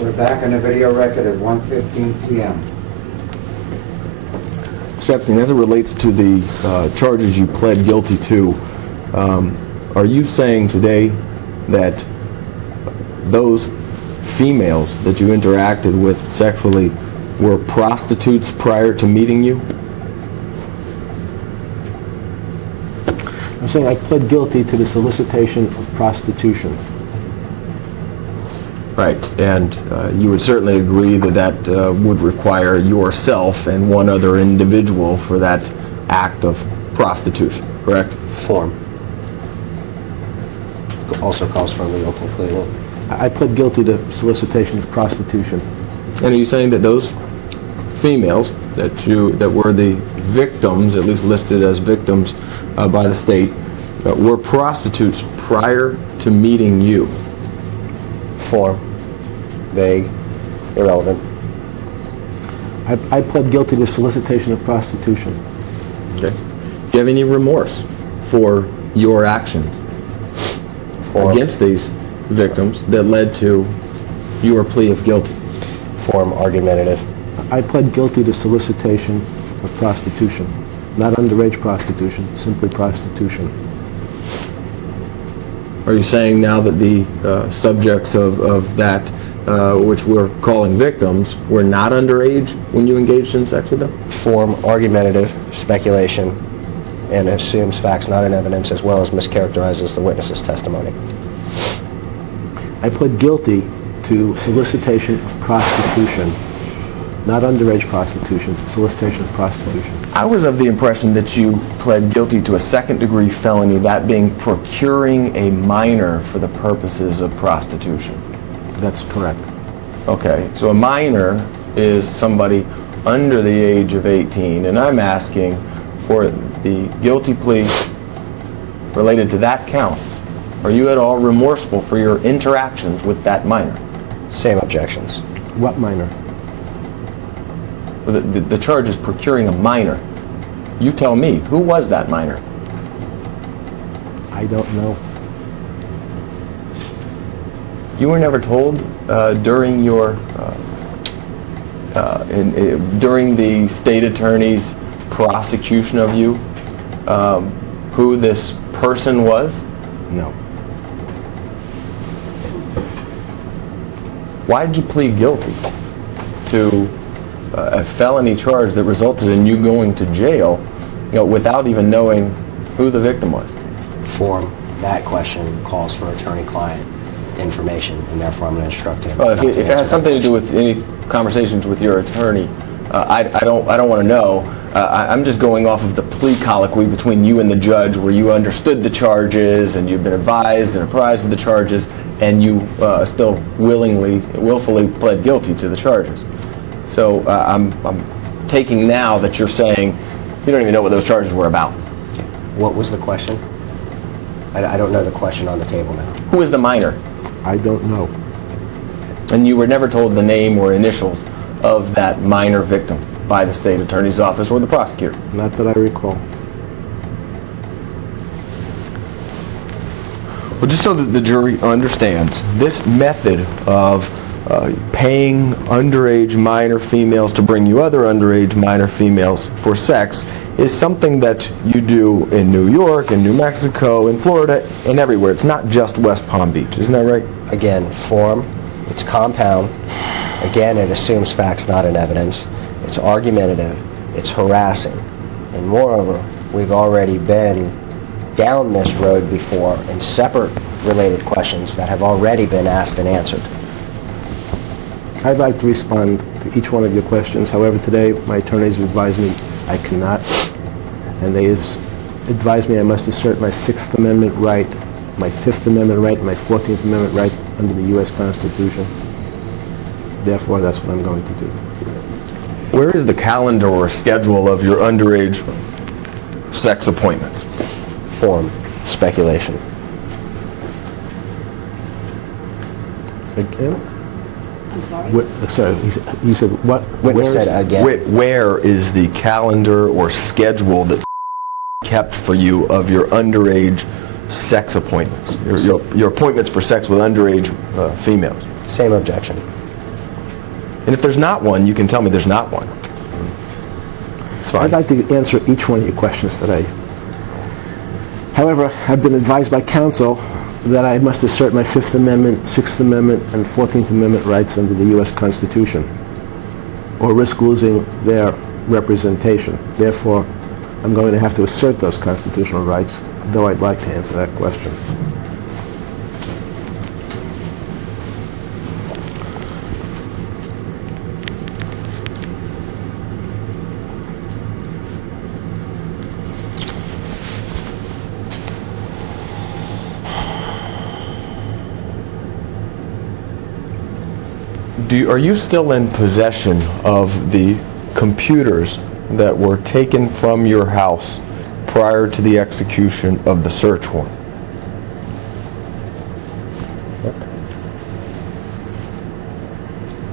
We're back on the video record at 1:15 p.m. Mr. Epstein, as it relates to the charges you pled guilty to, are you saying today that those females that you interacted with sexually were prostitutes prior to meeting you? I'm saying I pled guilty to the solicitation of prostitution. Right, and you would certainly agree that that would require yourself and one other individual for that act of prostitution, correct? Form. Also calls for a legal conclusion. I pled guilty to solicitation of prostitution. And are you saying that those females that were the victims, at least listed as victims by the state, were prostitutes prior to meeting you? Form. Vague. Irrelevant. I pled guilty to solicitation of prostitution. Okay. Do you have any remorse for your actions against these victims that led to your plea of guilty? Form. Argumentative. I pled guilty to solicitation of prostitution. Not underage prostitution, simply prostitution. Are you saying now that the subjects of that, which we're calling victims, were not underage when you engaged in sex with them? Form. Argumentative. Speculation. And assumes facts not in evidence, as well as mischaracterizes the witness's testimony. I pled guilty to solicitation of prostitution. Not underage prostitution, solicitation of prostitution. I was of the impression that you pled guilty to a second-degree felony, that being procuring a minor for the purposes of prostitution. That's correct. Okay, so a minor is somebody under the age of 18, and I'm asking for the guilty plea related to that count. Are you at all remorseful for your interactions with that minor? Same objections. What minor? The charge is procuring a minor. You tell me, who was that minor? I don't know. You were never told during your during the state attorney's prosecution of you who this person was? No. Why did you plead guilty to a felony charge that resulted in you going to jail, without even knowing who the victim was? Form. That question calls for attorney-client information, and therefore I'm going to instruct him. Well, if it has something to do with any conversations with your attorney, I don't want to know. I'm just going off of the plea colloquy between you and the judge, where you understood the charges and you've been advised and apprised of the charges, and you still willfully pled guilty to the charges. So I'm taking now that you're saying you don't even know what those charges were about. What was the question? I don't know the question on the table now. Who is the minor? I don't know. And you were never told the name or initials of that minor victim by the state attorney's office or the prosecutor? Not that I recall. Well, just so that the jury understands, this method of paying underage minor females to bring you other underage minor females for sex is something that you do in New York, in New Mexico, in Florida, and everywhere. It's not just West Palm Beach. Isn't that right? Again, form. It's compound. Again, it assumes facts not in evidence. It's argumentative. It's harassing. And moreover, we've already been down this road before in separate related questions that have already been asked and answered. I'd like to respond to each one of your questions. However, today my attorneys advised me I cannot, and they advised me I must assert my Sixth Amendment right, my Fifth Amendment right, and my 14th Amendment right under the U.S. Constitution. Therefore, that's what I'm going to do. Where is the calendar or schedule of your underage sex appointments? Form. Speculation. Again? I'm sorry? Sorry, you said what? Witness said again. Where is the calendar or schedule that's kept for you of your underage sex appointments? Your appointments for sex with underage females? Same objection. And if there's not one, you can tell me there's not one. It's fine. I'd like to answer each one of your questions today. However, I've been advised by counsel that I must assert my Fifth Amendment, Sixth Amendment, and 14th Amendment rights under the U.S. Constitution, or risk losing their representation. Therefore, I'm going to have to assert those constitutional rights, though I'd like to answer that question. Are you still in possession of the computers that were taken from your house prior to the execution of the search warrant?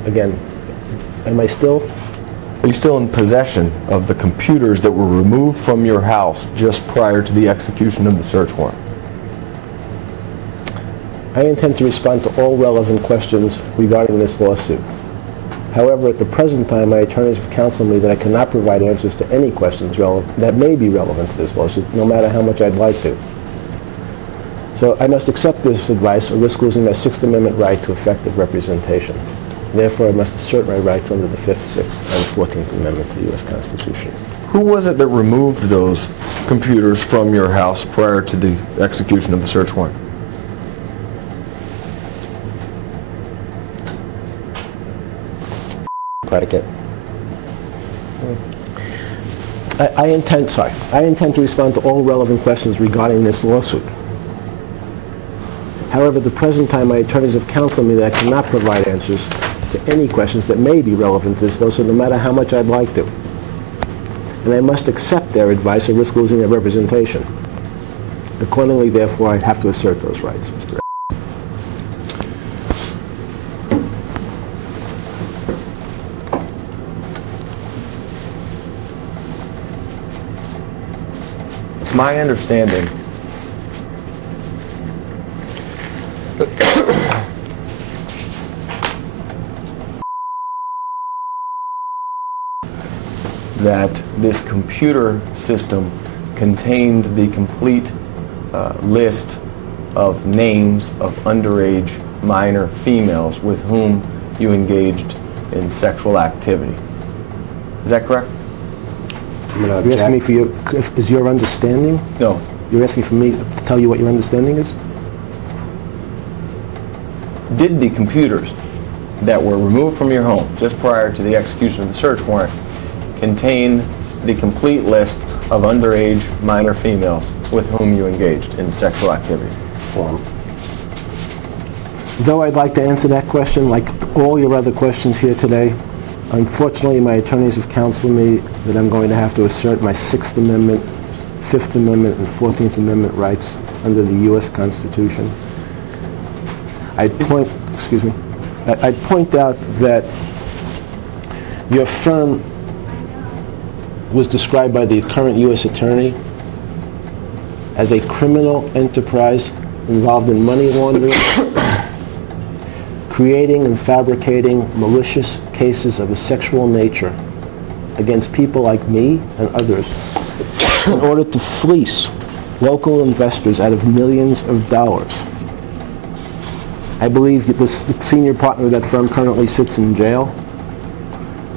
Again, am I still? Are you still in possession of the computers that were removed from your house just prior to the execution of the search warrant? I intend to respond to all relevant questions regarding this lawsuit. However, at the present time, my attorneys have counseled me that I cannot provide answers to any questions that may be relevant to this lawsuit, no matter how much I'd like to. So I must accept this advice or risk losing my Sixth Amendment right to effective representation. Therefore, I must assert my rights under the Fifth, Sixth, and 14th Amendment to the U.S. Constitution. Who was it that removed those computers from your house prior to the execution of the search warrant? Predicate. I intend to respond to all relevant questions regarding this lawsuit. However, at the present time, my attorneys have counseled me that I cannot provide answers to any questions that may be relevant to this lawsuit, no matter how much I'd like to. And I must accept their advice or risk losing their representation. Accordingly, therefore, I'd have to assert those rights, Mr. It's my understanding that this computer system contained the complete list of names of underage minor females with whom you engaged in sexual activity. Is that correct? You're asking me for is your understanding? No. You're asking for me to tell you what your understanding is? Did the computers that were removed from your home just prior to the execution of the search warrant contain the complete list of underage minor females with whom you engaged in sexual activity? Though I'd like to answer that question, like all your other questions here today, unfortunately my attorneys have counseled me that I'm going to have to assert my Sixth Amendment, Fifth Amendment, and 14th Amendment rights under the U.S. Constitution. I'd point out that your firm was described by the current U.S. Attorney as a criminal enterprise involved in money laundering, creating and fabricating malicious cases of a sexual nature against people like me and others in order to fleece local investors out of millions of dollars. I believe the senior partner of that firm currently sits in jail.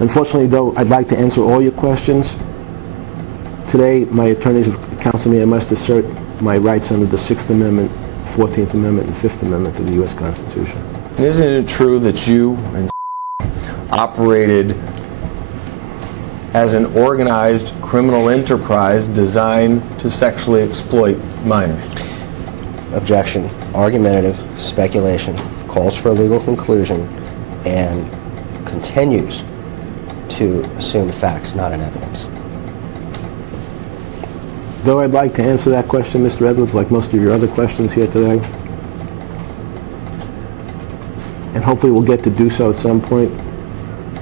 Unfortunately, though, I'd like to answer all your questions. Today, my attorneys have counseled me I must assert my rights under the Sixth Amendment, 14th Amendment, and Fifth Amendment of the U.S. Constitution. Isn't it true that you and operated as an organized criminal enterprise designed to sexually exploit minors? Objection. Argumentative, speculation, calls for a legal conclusion, and continues to assume facts, not an evidence. Though I'd like to answer that question, Mr. Edwards, like most of your other questions here today, and hopefully we'll get to do so at some point,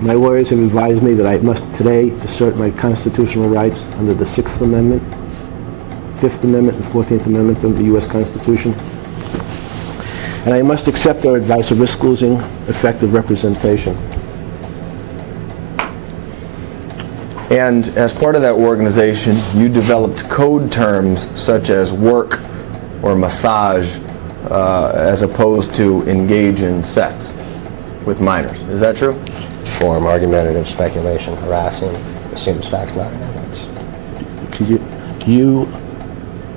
my lawyers have advised me that I must today assert my constitutional rights under the Sixth Amendment, Fifth Amendment, and 14th Amendment of the U.S. Constitution. And I must accept their advice of risk losing effective representation. And as part of that organization, you developed code terms such as work or massage as opposed to engage in sex with minors. Is that true? Form, argumentative, speculation, harassing, assumes facts not in evidence. Could you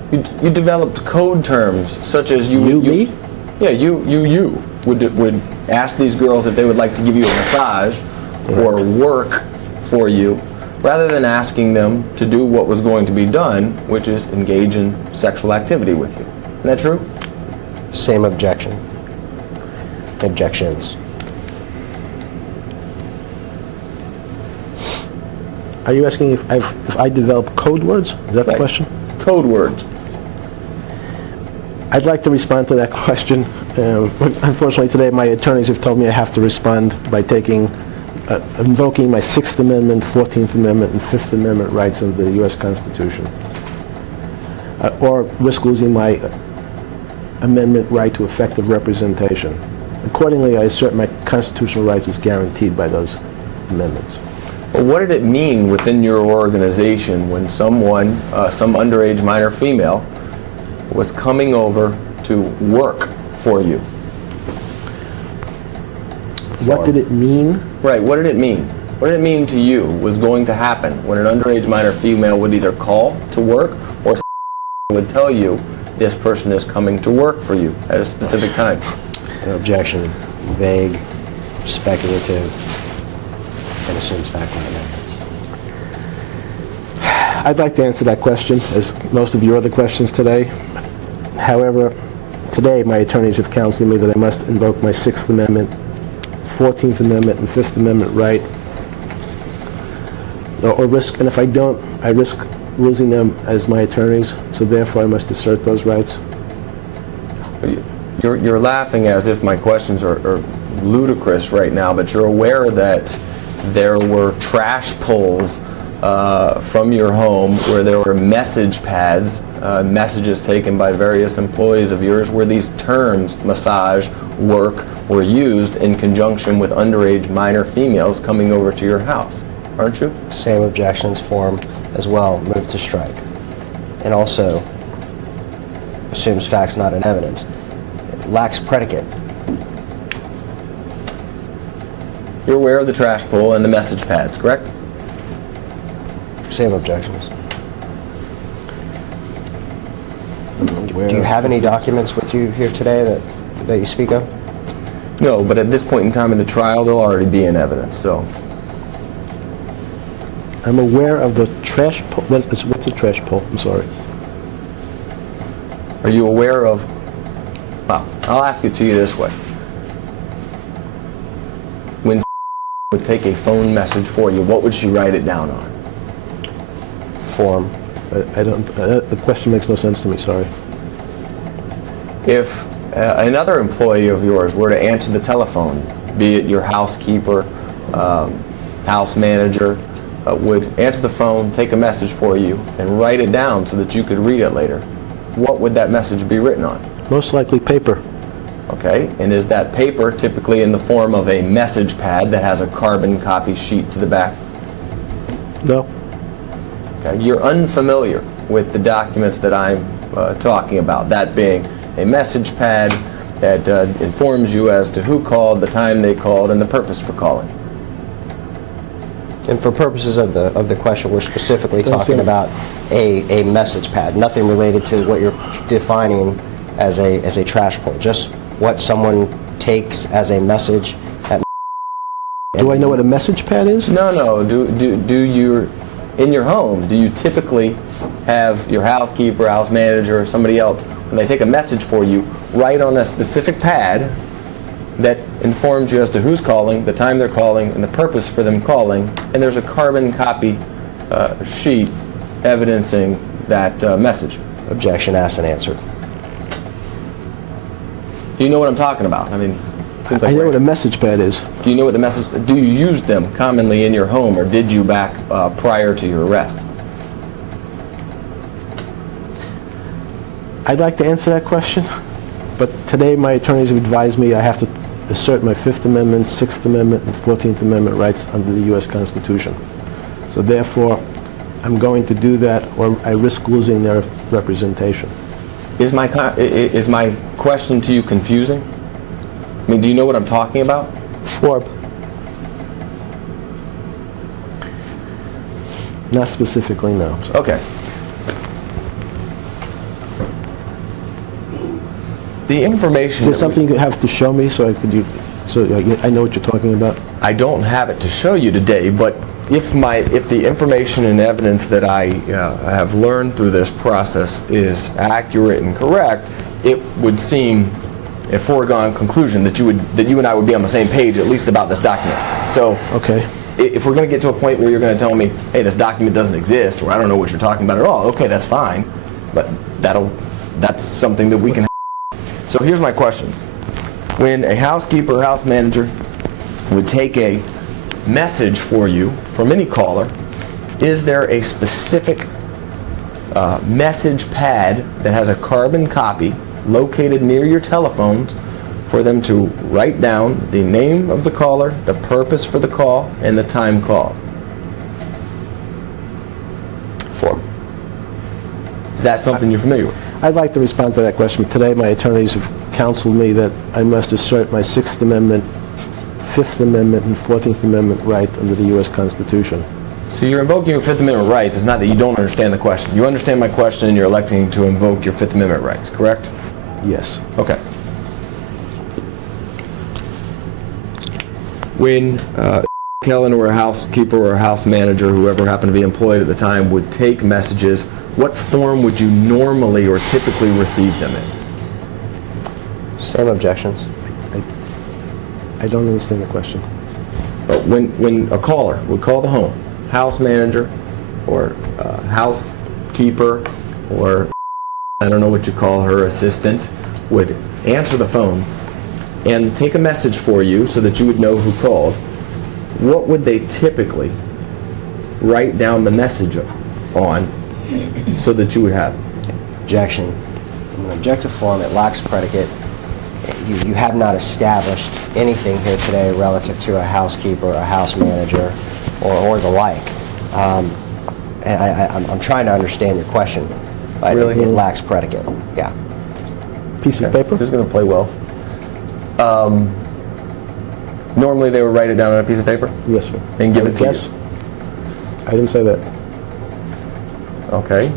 You developed code terms such as you me? Yeah, you would ask these girls if they would like to give you a massage or work for you, rather than asking them to do what was going to be done, which is engage in sexual activity with you. Isn't that true? Same objection. Objections. Are you asking if I develop code words? Is that the Right. question? Code words. I'd like to respond to that question. Unfortunately, today my attorneys have told me I have to respond by invoking my 6th Amendment, 14th Amendment, and 5th Amendment rights under the U.S. Constitution, or risk losing my amendment right to effective representation. Accordingly, I assert my constitutional rights as guaranteed by those amendments. Well, what did it mean within your organization when someone, some underage minor female, was coming over to work for you? What did it mean? Right, what did it mean? What did it mean to you was going to happen when an underage minor female would either call to work or would tell you this person is coming to work for you at a specific time? Objection. Vague, speculative, and assumes facts not in evidence. I'd like to answer that question, as most of your other questions today. However, today my attorneys have counseled me that I must invoke my 6th Amendment, 14th Amendment, and 5th Amendment right, or risk, and if I don't, I risk losing them as my attorneys, so therefore I must assert those rights. You're laughing as if my questions are ludicrous right now, but you're aware that there were trash pulls from your home where there were message pads, messages taken by various employees of yours where these terms, massage, work, were used in conjunction with underage minor females coming over to your house, aren't you? Same objections form as well. Move to strike. And also assumes facts not in evidence. It lacks predicate. You're aware of the trash pull and the message pads, correct? Same objections. Do you have any documents with you here today that you speak of? No, but at this point in time in the trial, they'll already be in evidence, so. I'm aware of the trash pull. What's a trash pull? I'm sorry. Are you aware of, well, I'll ask it to you this way. When would take a phone message for you, what would she write it down on? Form. I don't. The question makes no sense to me. Sorry. If another employee of yours were to answer the telephone, be it your housekeeper, house manager, would answer the phone, take a message for you, and write it down so that you could read it later, what would that message be written on? Most likely paper. Okay, and is that paper typically in the form of a message pad that has a carbon copy sheet to the back? No. Okay, you're unfamiliar with the documents that I'm talking about, that being a message pad that informs you as to who called, the time they called, and the purpose for calling. And for purposes of the question, we're specifically talking about a message pad, nothing related to what you're defining as a trash pull, just what someone takes as a message. Do I know what a message pad is? No. Do you, in your home, do you typically have your housekeeper, house manager, or somebody else, when they take a message for you, write on a specific pad that informs you as to who's calling, the time they're calling, and the purpose for them calling, and there's a carbon copy sheet evidencing that message? Objection asked and answered. Do you know what I'm talking about? I mean, it seems like I know what a message pad is. Do you know what the message? Do you use them commonly in your home, or did you back prior to your arrest? I'd like to answer that question, but today my attorneys have advised me I have to assert my 5th Amendment, 6th Amendment, and 14th Amendment rights under the U.S. Constitution. So therefore, I'm going to do that, or I risk losing their representation. Is my question to you confusing? I mean, do you know what I'm talking about? Form. Not specifically, no. Okay. The information. Is there something you have to show me so I know what you're talking about? I don't have it to show you today, but if the information and evidence that I have learned through this process is accurate and correct, it would seem a foregone conclusion that you and I would be on the same page, at least about this document. So, Okay. if we're going to get to a point where you're going to tell me, hey, this document doesn't exist, or I don't know what you're talking about at all, okay, that's fine, but that's something that we can. So here's my question: when a housekeeper or house manager would take a message for you from any caller, is there a specific message pad that has a carbon copy located near your telephones for them to write down the name of the caller, the purpose for the call, and the time called? Form. Is that something you're familiar with? I'd like to respond to that question. Today, my attorneys have counseled me that I must assert my Sixth Amendment, Fifth Amendment, and 14th Amendment right under the U.S. Constitution. So you're invoking your Fifth Amendment rights. It's not that you don't understand the question. You understand my question and you're electing to invoke your Fifth Amendment rights, correct? Yes. Okay. When Kellen or a housekeeper or a house manager, whoever happened to be employed at the time, would take messages, what form would you normally or typically receive them in? Same objections. I don't understand the question. When a caller would call the home, house manager or housekeeper or I don't know what you call her, assistant, would answer the phone and take a message for you so that you would know who called, what would they typically write down the message on so that you would have it? Objection. In an objective form, it lacks predicate. You have not established anything here today relative to a housekeeper, a house manager, or the like. And I'm trying to understand your question, but Really? it lacks predicate. Yeah. Piece of paper? This is going to play well. Normally they would write it down on a piece of paper Yes, sir. and give it to Yes. you. I didn't say that. Okay.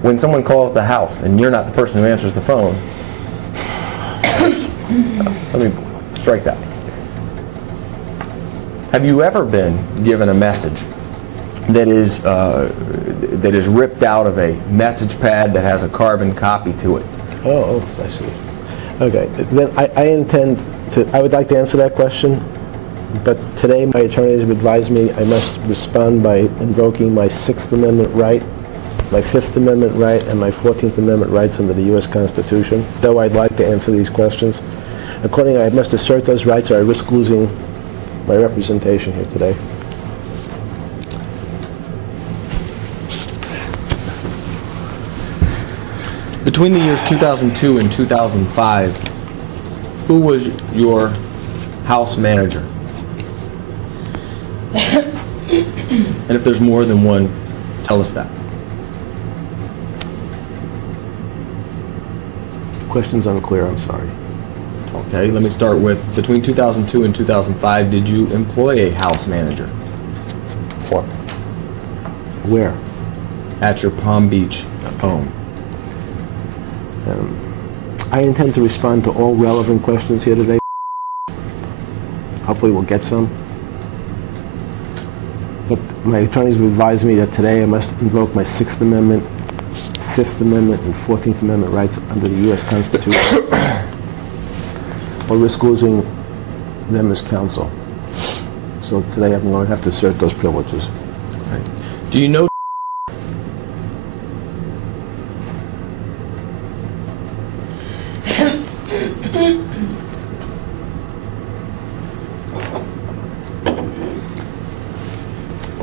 When someone calls the house and you're not the person who answers the phone, let me strike that. Have you ever been given a message that is ripped out of a message pad that has a carbon copy to it? Oh, I see. Okay, then I would like to answer that question, but today my attorneys have advised me I must respond by invoking my Sixth Amendment right, my Fifth Amendment right, and my 14th Amendment rights under the U.S. Constitution, though I'd like to answer these questions. Accordingly, I must assert those rights or I risk losing my representation here today. Between the years 2002 and 2005, who was your house manager? And if there's more than one, tell us that. The question's unclear, I'm sorry. Okay, let me start with, between 2002 and 2005, did you employ a house manager Form. Where? at your Palm Beach home? I intend to respond to all relevant questions here today. Hopefully we'll get some. But my attorneys have advised me that today I must invoke my Sixth Amendment, Fifth Amendment, and 14th Amendment rights under the U.S. Constitution, or risk losing them as counsel. So today I'm going to have to assert those privileges. Do you know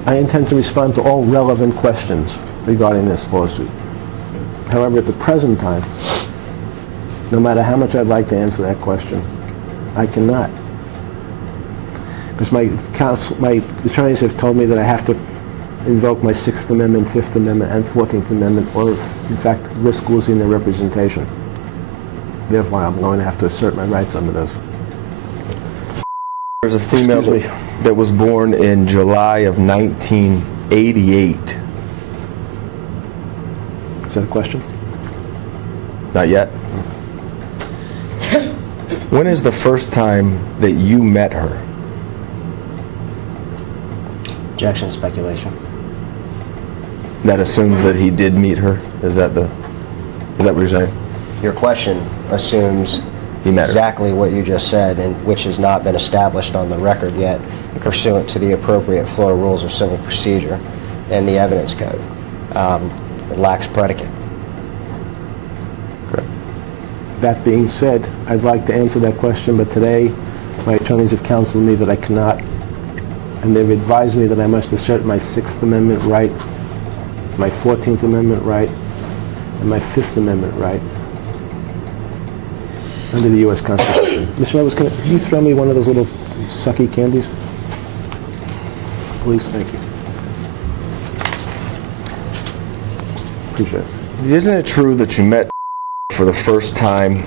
I intend to respond to all relevant questions regarding this lawsuit. However, at the present time, no matter how much I'd like to answer that question, I cannot. Because my attorneys have told me that I have to invoke my Sixth Amendment, Fifth Amendment, and 14th Amendment, or in fact risk losing their representation. Therefore, I'm going to have to assert my rights under those. There's a female Excuse me. that was born in July of 1988. Is that a question? Not yet. When is the first time that you met her? Objection, speculation. That assumes that he did meet her. Is that what you're saying? Your question assumes He met her. exactly what you just said, and which has not been established on the record yet, pursuant to the appropriate Florida Rules of Civil Procedure and the Evidence Code. It lacks predicate. Okay. That being said, I'd like to answer that question, but today my attorneys have counseled me that I cannot, and they've advised me that I must assert my Sixth Amendment right, my 14th Amendment right, and my Fifth Amendment right under the U.S. Constitution. Mr. Rose, can you throw me one of those little sucky candies? Please, thank you. Appreciate it. Isn't it true that you met for the first time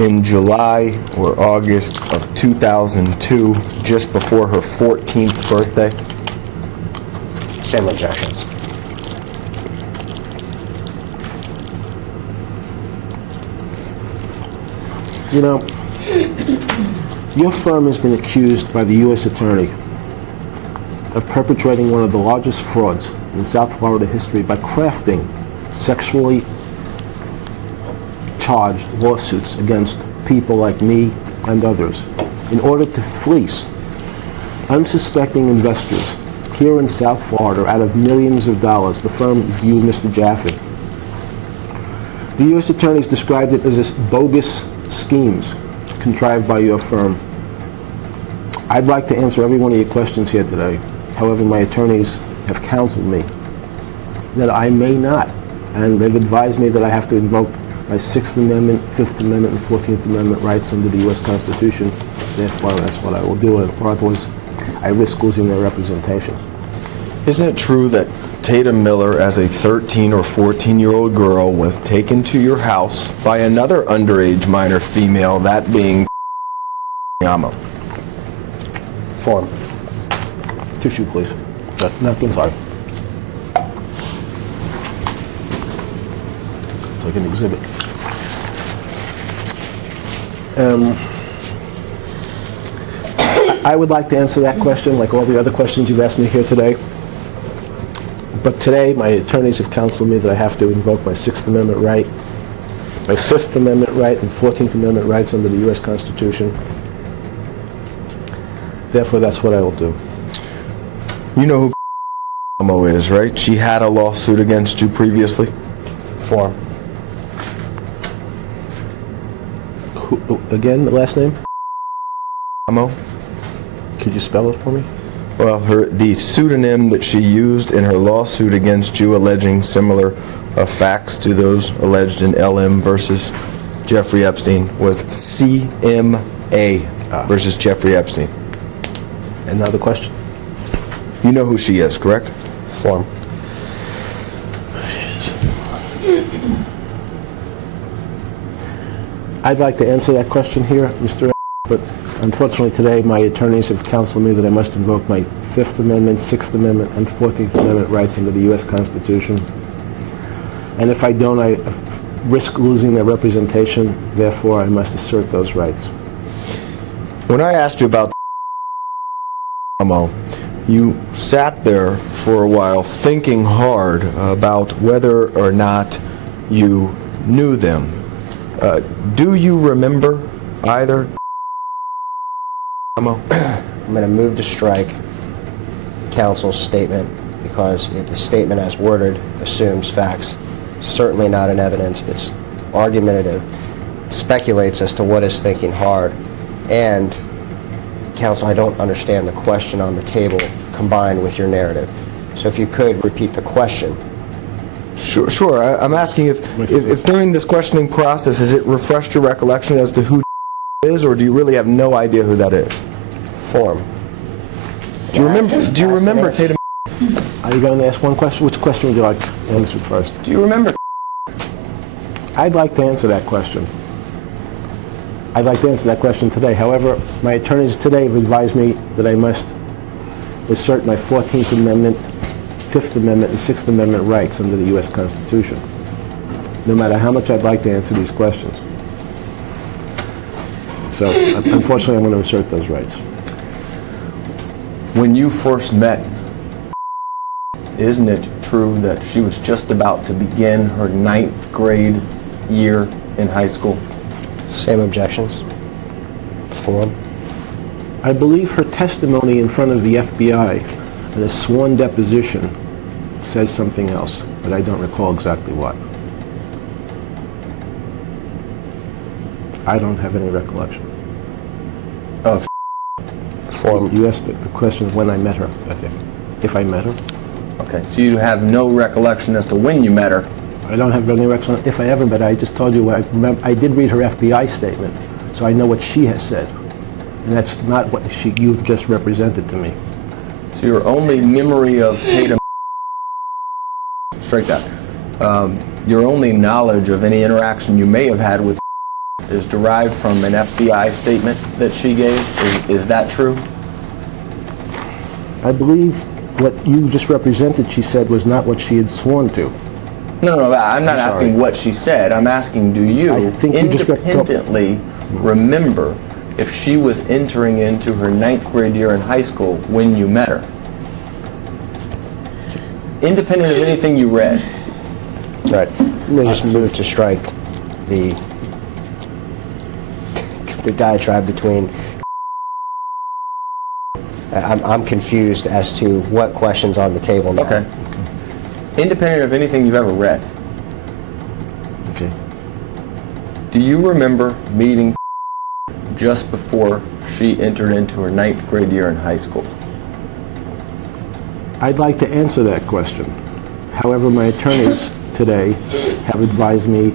in July or August of 2002, just before her 14th birthday? Same objections. You know, your firm has been accused by the U.S. Attorney of perpetrating one of the largest frauds in South Florida history by crafting sexually charged lawsuits against people like me and others in order to fleece unsuspecting investors here in South Florida out of millions of dollars. The firm of you, Mr. Jaffe. The U.S. Attorney's described it as bogus schemes contrived by your firm. I'd like to answer every one of your questions here today. However, my attorneys have counseled me that I may not, and they've advised me that I have to invoke my Sixth Amendment, Fifth Amendment, and 14th Amendment rights under the U.S. Constitution. Therefore, that's what I will do, or otherwise I risk losing their representation. Isn't it true that Tatum Miller, as a 13 or 14-year-old girl, was taken to your house by another underage minor female, that being Yama? Form. Tissue, please. Napkin, sorry. It's like an exhibit. I would like to answer that question like all the other questions you've asked me here today. But today, my attorneys have counseled me that I have to invoke my Sixth Amendment right, my Fifth Amendment right, and 14th Amendment rights under the U.S. Constitution. Therefore, that's what I will do. You know who is, right? She had a lawsuit against you previously. Form. Who, again, the last name? Amo. Could you spell it for me? Well, the pseudonym that she used in her lawsuit against you, alleging similar facts to those alleged in LM versus Jeffrey Epstein, was CMA versus Jeffrey Epstein. Another question? You know who she is, correct? Form. I'd like to answer that question here, Mr. But unfortunately today my attorneys have counseled me that I must invoke my Fifth Amendment, Sixth Amendment, and 14th Amendment rights under the U.S. Constitution. And if I don't, I risk losing their representation. Therefore, I must assert those rights. When I asked you about Amo, you sat there for a while thinking hard about whether or not you knew them. Do you remember either? Amo? I'm going to move to strike counsel's statement because the statement as worded assumes facts. Certainly not in evidence. It's argumentative. Speculates as to what is thinking hard. And, counsel, I don't understand the question on the table combined with your narrative. So if you could repeat the question. Sure. I'm asking if during this questioning process, has it refreshed your recollection as to who is, or do you really have no idea who that is? Form. Do you remember Tatum? Are you going to ask one question? Which question would you like answered first? Do you remember? I'd like to answer that question. I'd like to answer that question today. However, my attorneys today have advised me that I must assert my 14th Amendment, 5th Amendment, and 6th Amendment rights under the U.S. Constitution, no matter how much I'd like to answer these questions. So, unfortunately, I'm going to assert those rights. When you first met, isn't it true that she was just about to begin her 9th grade year in high school? Same objections. Form. I believe her testimony in front of the FBI in a sworn deposition says something else, but I don't recall exactly what. I don't have any recollection. Of Form. You asked the question when I met her, I think. If I met her. Okay, so you have no recollection as to when you met her. I don't have any recollection if I ever met her. I just told you what I remember. I did read her FBI statement, so I know what she has said. And that's not what you've just represented to me. So your only memory of Tatum, strike that, your only knowledge of any interaction you may have had with is derived from an FBI statement that she gave. Is that true? I believe what you just represented, she said, was not what she had sworn to. No, I'm not I'm sorry. asking what she said. I'm asking, do you I think you just independently remember if she was entering into her 9th grade year in high school when you met her? Independent of anything you read. Right. Let me just move to strike the diatribe between. I'm confused as to what question's on the table now. Okay. Independent of anything you've ever read. Okay. Do you remember meeting just before she entered into her 9th grade year in high school? I'd like to answer that question. However, my attorneys today have advised me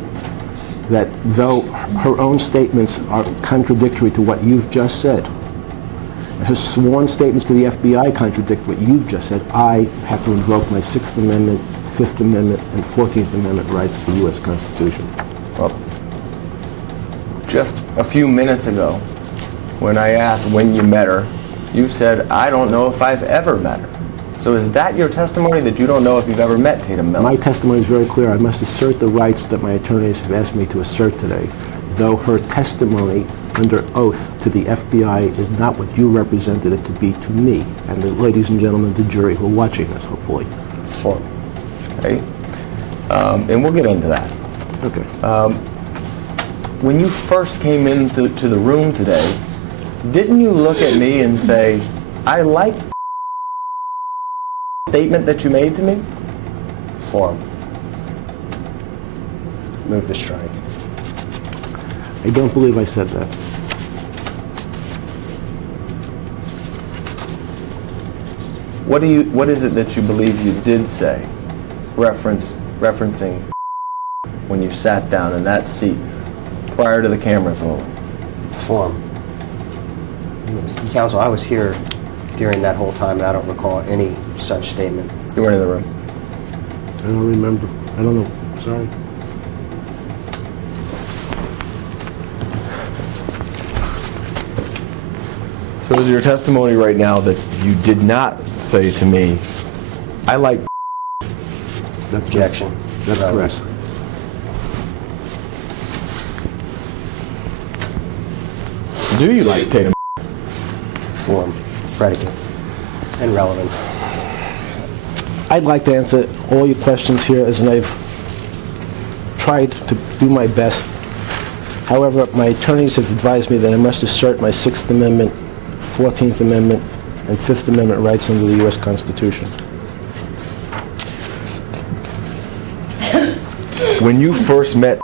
that though her own statements are contradictory to what you've just said, her sworn statements to the FBI contradict what you've just said, I have to invoke my 6th Amendment, 5th Amendment, and 14th Amendment rights to the U.S. Constitution. Well, just a few minutes ago, when I asked when you met her, you said, I don't know if I've ever met her. So is that your testimony, that you don't know if you've ever met Tatum Miller? My testimony is very clear. I must assert the rights that my attorneys have asked me to assert today, though her testimony under oath to the FBI is not what you represented it to be to me and the ladies and gentlemen of the jury who are watching this, hopefully. Form. Okay. And we'll get into that. Okay. When you first came into the room today, didn't you look at me and say, I like the statement that you made to me? Form. Move to strike. I don't believe I said that. What is it that you believe you did say, referencing when you sat down in that seat prior to the cameras rolling? Form. Counsel, I was here during that whole time, and I don't recall any such statement. You weren't in the room. I don't remember. I don't know. Sorry. So is your testimony right now that you did not say to me, I like That's Objection. That's Relevance. correct. Do you like Tatum? Form. Predicate. And relevant. I'd like to answer all your questions here, as I've tried to do my best. However, my attorneys have advised me that I must assert my 6th Amendment, 14th Amendment, and 5th Amendment rights under the U.S. Constitution. When you first met,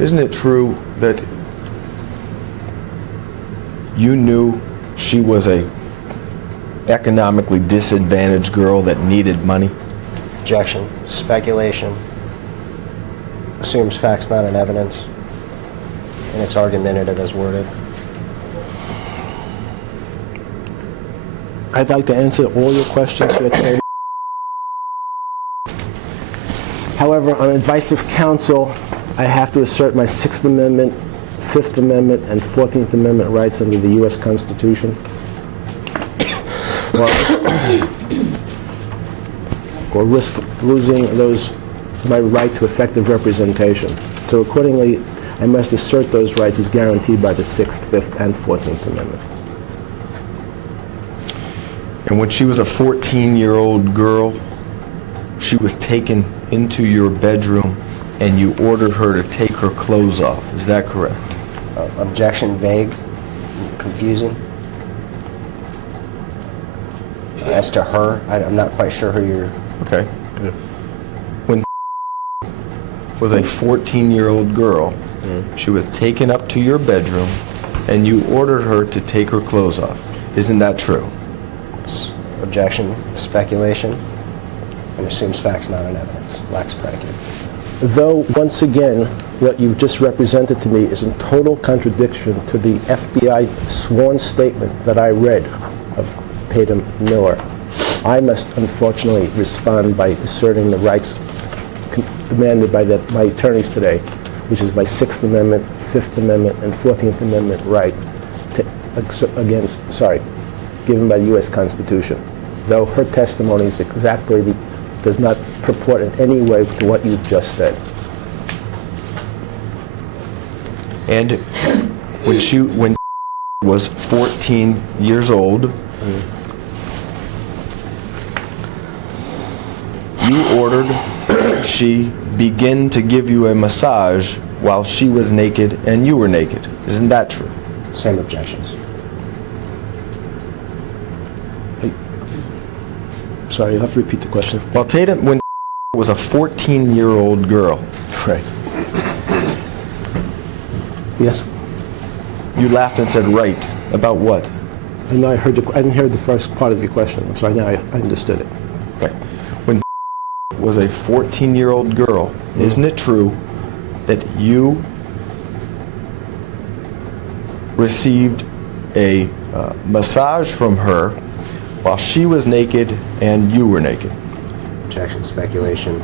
isn't it true that you knew she was a economically disadvantaged girl that needed money? Objection. Speculation. Assumes facts not in evidence. And it's argumentative as worded. I'd like to answer all your questions here today. However, on advice of counsel, I have to assert my Sixth Amendment, Fifth Amendment, and 14th Amendment rights under the U.S. Constitution. Or risk losing my right to effective representation. So accordingly, I must assert those rights as guaranteed by the 6th, 5th, and 14th Amendment. And when she was a 14-year-old girl, she was taken into your bedroom and you ordered her to take her clothes off. Is that correct? Objection vague, confusing. As to her, I'm not quite sure who you're... Okay. When was a 14-year-old girl, she was taken up to your bedroom and you ordered her to take her clothes off. Isn't that true? Objection, speculation, and assumes facts not in evidence, lacks predicate. Though, once again, what you've just represented to me is in total contradiction to the FBI sworn statement that I read of Tatum Miller, I must unfortunately respond by asserting the rights demanded by my attorneys today, which is my Sixth Amendment, Fifth Amendment, and 14th Amendment right given by the U.S. Constitution. Though her testimony is does not purport in any way to what you've just said. And when she was 14 years old, you ordered she begin to give you a massage while she was naked and you were naked. Isn't that true? Same objections. Sorry, you'll have to repeat the question. Well, Tatum, when was a 14-year-old girl, Right. Yes? you laughed and said, right. About what? I know I didn't hear the first part of your question. I'm sorry, now I understood it. Okay. When was a 14-year-old girl, isn't it true that you received a massage from her while she was naked and you were naked? Objection, speculation,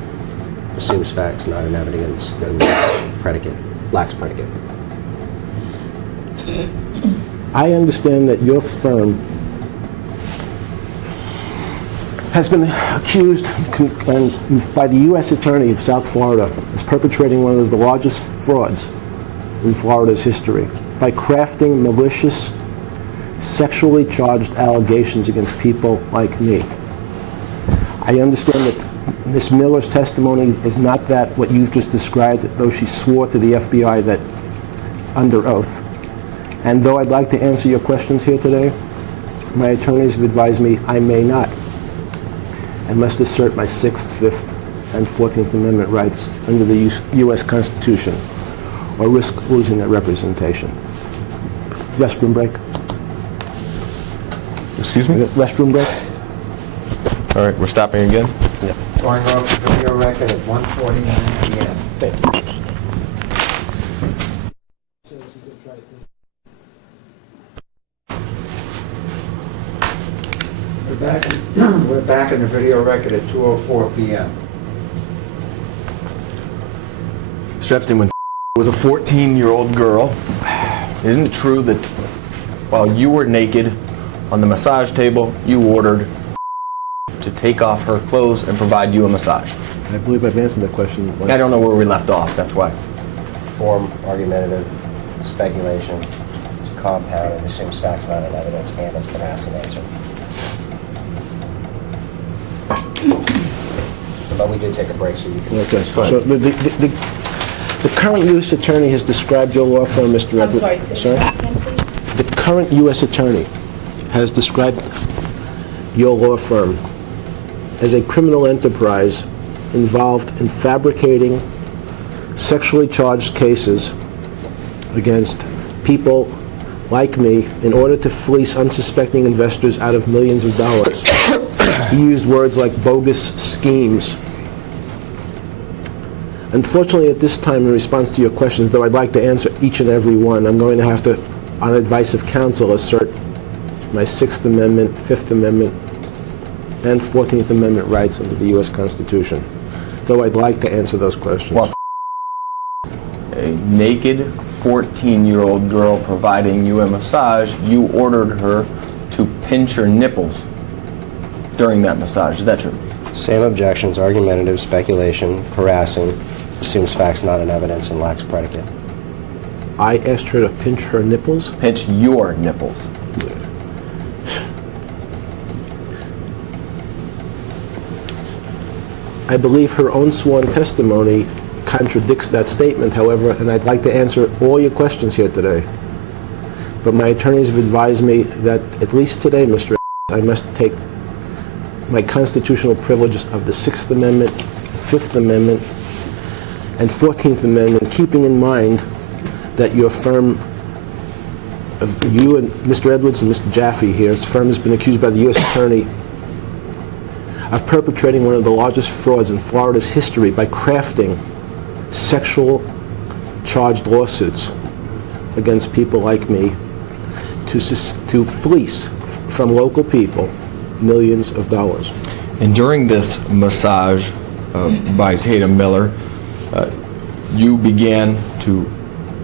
assumes facts not in evidence, and lacks predicate. I understand that your firm has been accused by the U.S. Attorney of South Florida as perpetrating one of the largest frauds in Florida's history by crafting malicious, sexually charged allegations against people like me. I understand that Ms. Miller's testimony is not that what you've just described, though she swore to the FBI that under oath. And though I'd like to answer your questions here today, my attorneys have advised me I may not. I must assert my 6th, 5th, and 14th Amendment rights under the U.S. Constitution or risk losing that representation. Restroom break. Excuse me? Restroom break. All right, we're stopping again? Yeah. Going off the video record at 1:49 p.m. We're back in the video record at 2:04 p.m. Mr. Epstein, when was a 14-year-old girl, isn't it true that while you were naked on the massage table, you ordered to take off her clothes and provide you a massage? I believe I've answered that question. I don't know where we left off, that's why. Form, argumentative, speculation, it's compound, and assumes facts not in evidence, and it's been asked and answered. But we did take a break, so you can... Okay. So the current U.S. Attorney has described your law firm, Mr. I'm Edwards. sorry, say that again, please. The current U.S. Attorney has described your law firm as a criminal enterprise involved in fabricating sexually charged cases against people like me in order to fleece unsuspecting investors out of millions of dollars. He used words like bogus schemes. Unfortunately, at this time, in response to your questions, though I'd like to answer each and every one, I'm going to have to, on advice of counsel, assert my Sixth Amendment, Fifth Amendment, and 14th Amendment rights under the U.S. Constitution. Though I'd like to answer those questions. Well, a naked 14-year-old girl providing you a massage, you ordered her to pinch her nipples during that massage. Is that true? Same objections, argumentative, speculation, harassing, assumes facts not in evidence, and lacks predicate. I asked her to pinch her nipples. Pinch your nipples. I believe her own sworn testimony contradicts that statement, however, and I'd like to answer all your questions here today. But my attorneys have advised me that at least today, Mr. I must take my constitutional privileges of the Sixth Amendment, Fifth Amendment, and 14th Amendment, keeping in mind that your firm, of you and Mr. Edwards and Mr. Jaffe here, his firm has been accused by the U.S. Attorney of perpetrating one of the largest frauds in Florida's history by crafting sexual charged lawsuits against people like me to fleece from local people millions of dollars. And during this massage by Tatum Miller, you began to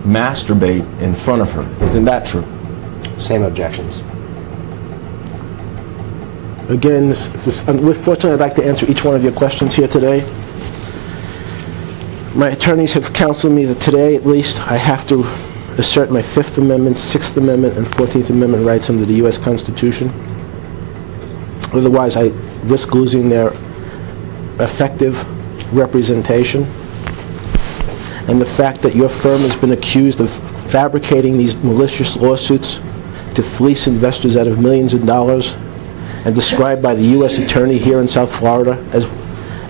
masturbate in front of her. Isn't that true? Same objections. Again, fortunately, I'd like to answer each one of your questions here today. My attorneys have counseled me that today, at least, I have to assert my Fifth Amendment, Sixth Amendment, and 14th Amendment rights under the U.S. Constitution. Otherwise, I risk losing their effective representation. And the fact that your firm has been accused of fabricating these malicious lawsuits to fleece investors out of millions of dollars, and described by the U.S. Attorney here in South Florida as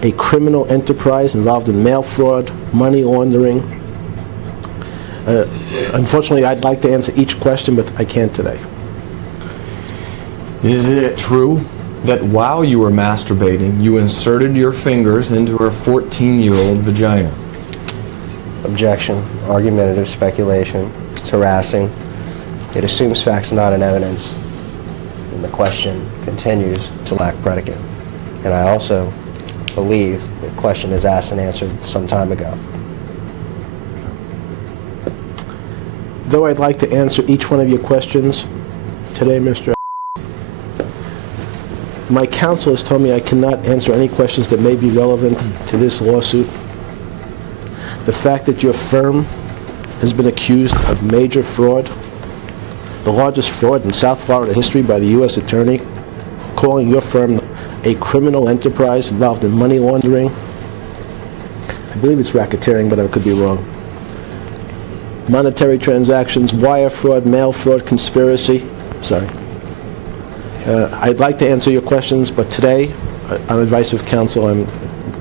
a criminal enterprise involved in mail fraud, money laundering. Unfortunately, I'd like to answer each question, but I can't today. Isn't it true that while you were masturbating, you inserted your fingers into her 14-year-old vagina? Objection, argumentative, speculation, it's harassing. It assumes facts not in evidence. And the question continues to lack predicate. And I also believe the question is asked and answered some time ago. Though I'd like to answer each one of your questions today, Mr. My counsel has told me I cannot answer any questions that may be relevant to this lawsuit. The fact that your firm has been accused of major fraud, the largest fraud in South Florida history by the U.S. Attorney, calling your firm a criminal enterprise involved in money laundering. I believe it's racketeering, but I could be wrong. Monetary transactions, wire fraud, mail fraud, conspiracy. Sorry. I'd like to answer your questions, but today, on advice of counsel, I'm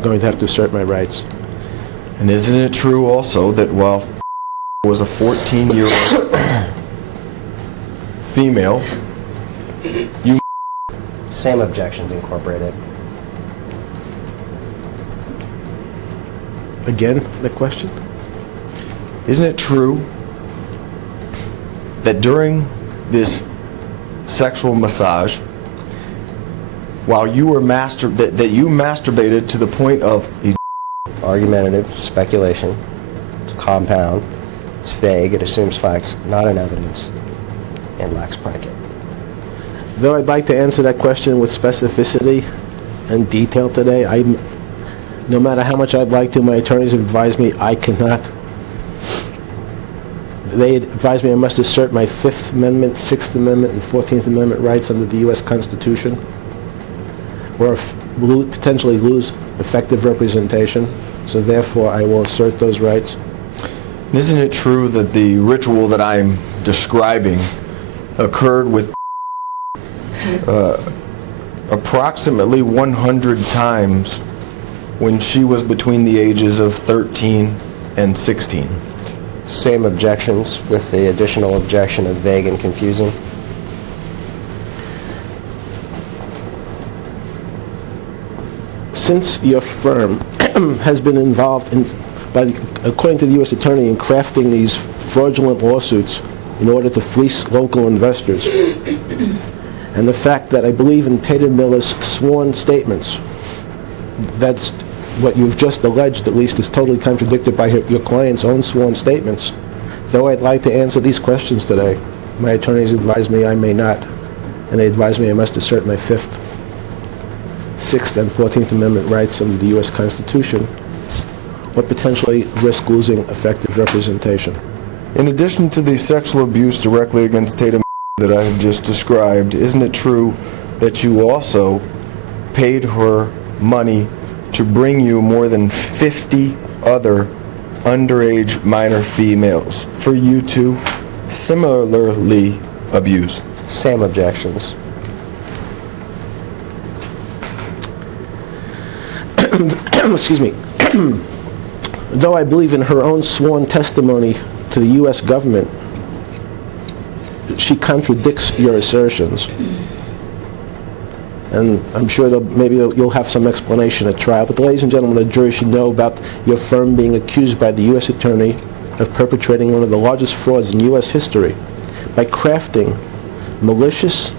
going to have to assert my rights. And isn't it true also that while was a 14-year-old female, you... Same objections incorporated. Again, the question? Isn't it true that during this sexual massage, while you were that you masturbated to the point of Argumentative, speculation, it's compound, it's vague, it assumes facts not in evidence, and lacks predicate. Though I'd like to answer that question with specificity and detail today, no matter how much I'd like to, my attorneys have advised me I cannot. They advised me I must assert my Fifth Amendment, Sixth Amendment, and 14th Amendment rights under the U.S. Constitution, or potentially lose effective representation. So therefore, I will assert those rights. Isn't it true that the ritual that I'm describing occurred with approximately 100 times when she was between the ages of 13 and 16? Same objections with the additional objection of vague and confusing. Since your firm has been involved in, according to the U.S. Attorney, in crafting these fraudulent lawsuits in order to fleece local investors, And the fact that I believe in Tatum Miller's sworn statements, that's what you've just alleged, at least, is totally contradicted by your client's own sworn statements. Though I'd like to answer these questions today, my attorneys advise me I may not, and they advise me I must assert my 5th, 6th, and 14th Amendment rights under the U.S. Constitution, or potentially risk losing effective representation. In addition to the sexual abuse directly against Tatum that I have just described, isn't it true that you also paid her money to bring you more than 50 other underage minor females for you to similarly abuse? Same objections. Excuse me. Though I believe in her own sworn testimony to the U.S. government, she contradicts your assertions. And I'm sure maybe you'll have some explanation at trial. But ladies and gentlemen, the jury should know about your firm being accused by the U.S. Attorney of perpetrating one of the largest frauds in U.S. history by crafting malicious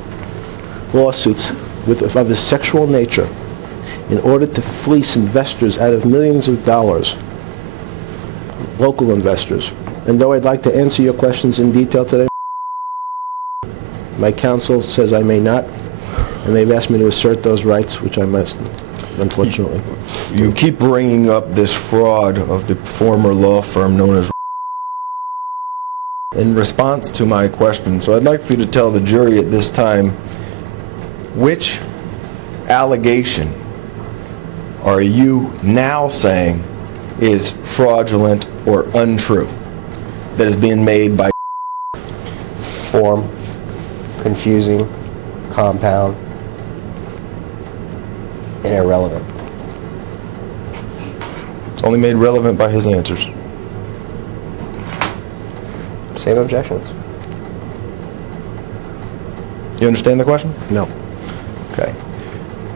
lawsuits of a sexual nature in order to fleece investors out of millions of dollars, local investors. And though I'd like to answer your questions in detail today, my counsel says I may not, and they've asked me to assert those rights, which I must, unfortunately. You keep bringing up this fraud of the former law firm known as in response to my question. So I'd like for you to tell the jury at this time, which allegation are you now saying is fraudulent or untrue that is being made by Form, confusing, compound, and irrelevant. It's only made relevant by his answers. Same objections. You understand the question? No. Okay.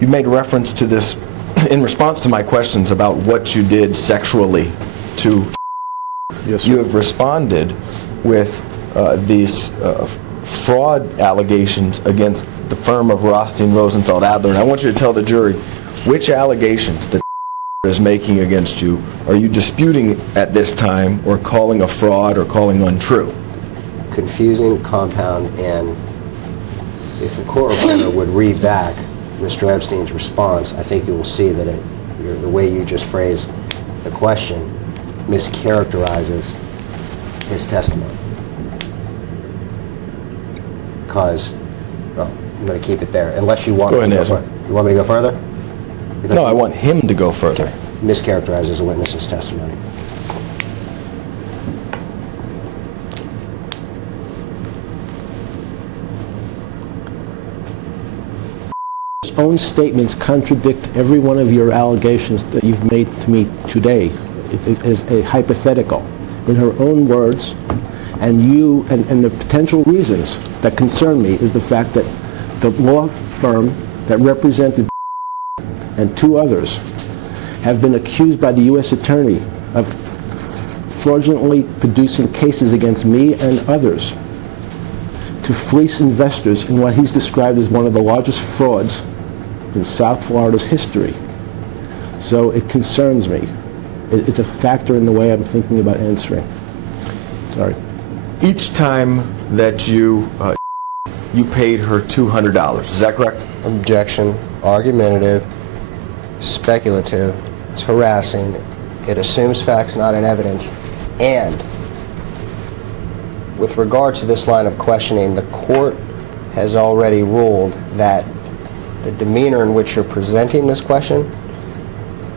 You made reference to this in response to my questions about what you did sexually to. Yes, You sir. have responded with these fraud allegations against the firm of Rothstein, Rosenfeld, Adler. And I want you to tell the jury which allegations that is making against you are you disputing at this time or calling a fraud or calling untrue? Confusing, compound, and if the court reporter would read back Mr. Epstein's response, I think you will see that the way you just phrased the question mischaracterizes his testimony. Because, well, I'm going to keep it there, unless you want Go me to ahead, go Nathan. further. You want me to go further? Because No, I want him to go further. Okay. Mischaracterizes a witness's testimony. His own statements contradict every one of your allegations that you've made to me today. It is a hypothetical. In her own words, and the potential reasons that concern me is the fact that the law firm that represented and 2 others have been accused by the U.S. Attorney of fraudulently producing cases against me and others to fleece investors in what he's described as one of the largest frauds in South Florida's history. So it concerns me. It's a factor in the way I'm thinking about answering. Sorry. Each time that you paid her $200, is that correct? Objection, argumentative, speculative, it's harassing, it assumes facts not in evidence, and with regard to this line of questioning, the court has already ruled that the demeanor in which you're presenting this question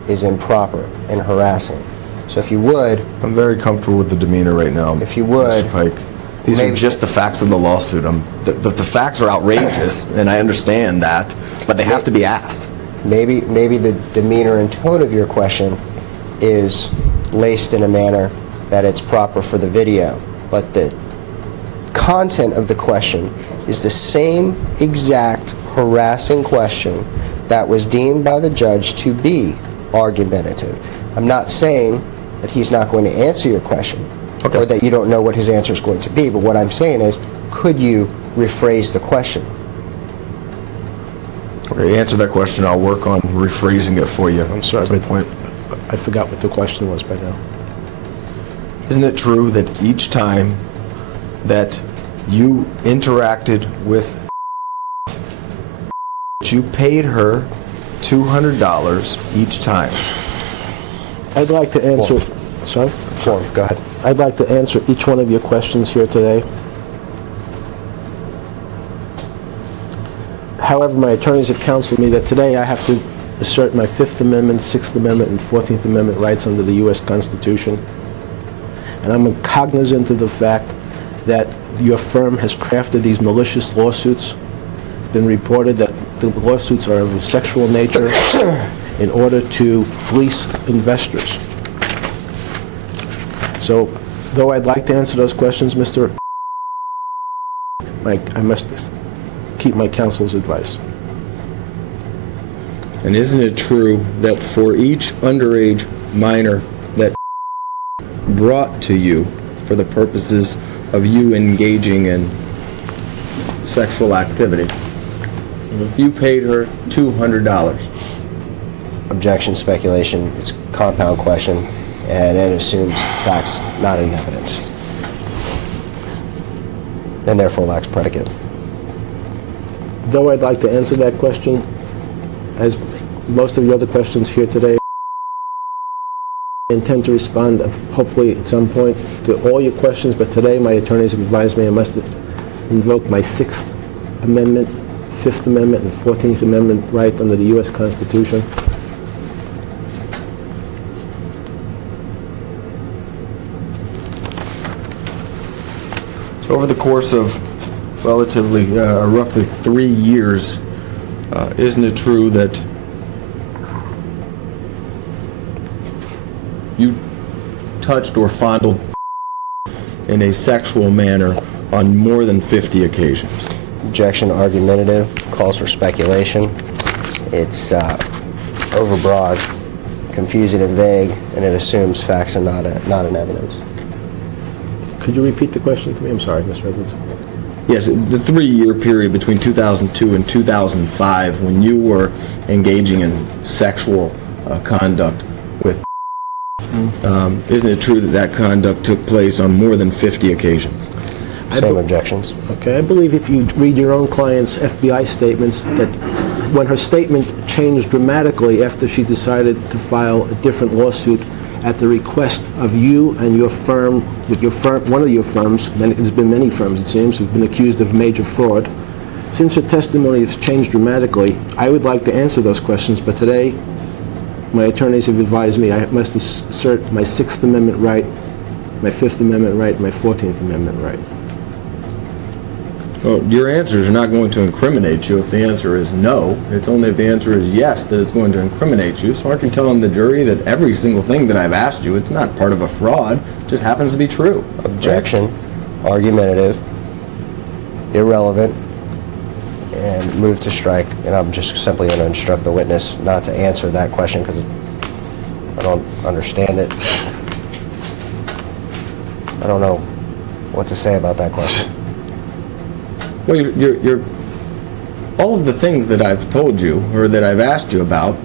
is improper and harassing. So if you would... I'm very comfortable with the demeanor right now. If you would... Mr. Pike. These are just the facts of the lawsuit. The facts are outrageous, and I understand that, but they have to be asked. Maybe the demeanor and tone of your question is laced in a manner that it's proper for the video, but the content of the question is the same exact harassing question that was deemed by the judge to be argumentative. I'm not saying that he's not going to answer your question, okay, or that you don't know what his answer is going to be, but what I'm saying is, could you rephrase the question? Okay, answer that question. I'll work on rephrasing it for you. I'm sorry, at some but point. I forgot what the question was by now. Isn't it true that each time that you interacted with, you paid her $200 each time? I'd like to answer... Sorry? Form, go ahead. I'd like to answer each one of your questions here today. However, my attorneys have counseled me that today I have to assert my Fifth Amendment, Sixth Amendment, and 14th Amendment rights under the U.S. Constitution. And I'm cognizant of the fact that your firm has crafted these malicious lawsuits. It's been reported that the lawsuits are of a sexual nature in order to fleece investors. So, though I'd like to answer those questions, Mr. I must keep my counsel's advice. And isn't it true that for each underage minor that brought to you for the purposes of you engaging in sexual activity, you paid her $200? Objection, speculation, it's a compound question, and it assumes facts not in evidence, and therefore lacks predicate. Though I'd like to answer that question, as most of the other questions here today, I intend to respond, hopefully at some point, to all your questions, but today my attorneys have advised me I must invoke my Sixth Amendment, Fifth Amendment, and 14th Amendment right under the U.S. Constitution. So over the course of relatively, roughly 3 years, isn't it true that you touched or fondled in a sexual manner on more than 50 occasions? Objection, argumentative, calls for speculation. It's overbroad, confusing and vague, and it assumes facts and not in evidence. Could you repeat the question to me? I'm sorry, Mr. Edwards. Yes, the 3-year period between 2002 and 2005 when you were engaging in sexual conduct with isn't it true that that conduct took place on more than 50 occasions? Same objections. Okay, I believe if you read your own client's FBI statements, that when her statement changed dramatically after she decided to file a different lawsuit at the request of you and your firm, one of your firms, there's been many firms it seems, who've been accused of major fraud. Since her testimony has changed dramatically, I would like to answer those questions, but today my attorneys have advised me I must assert my Sixth Amendment right, my Fifth Amendment right, and my 14th Amendment right. Well, your answers are not going to incriminate you if the answer is no. It's only if the answer is yes that it's going to incriminate you. So aren't you telling the jury that every single thing that I've asked you, it's not part of a fraud, it just happens to be true? Objection, argumentative, irrelevant, and move to strike. And I'm just simply going to instruct the witness not to answer that question because I don't understand it. I don't know what to say about that question. Well, you're all of the things that I've told you or that I've asked you about,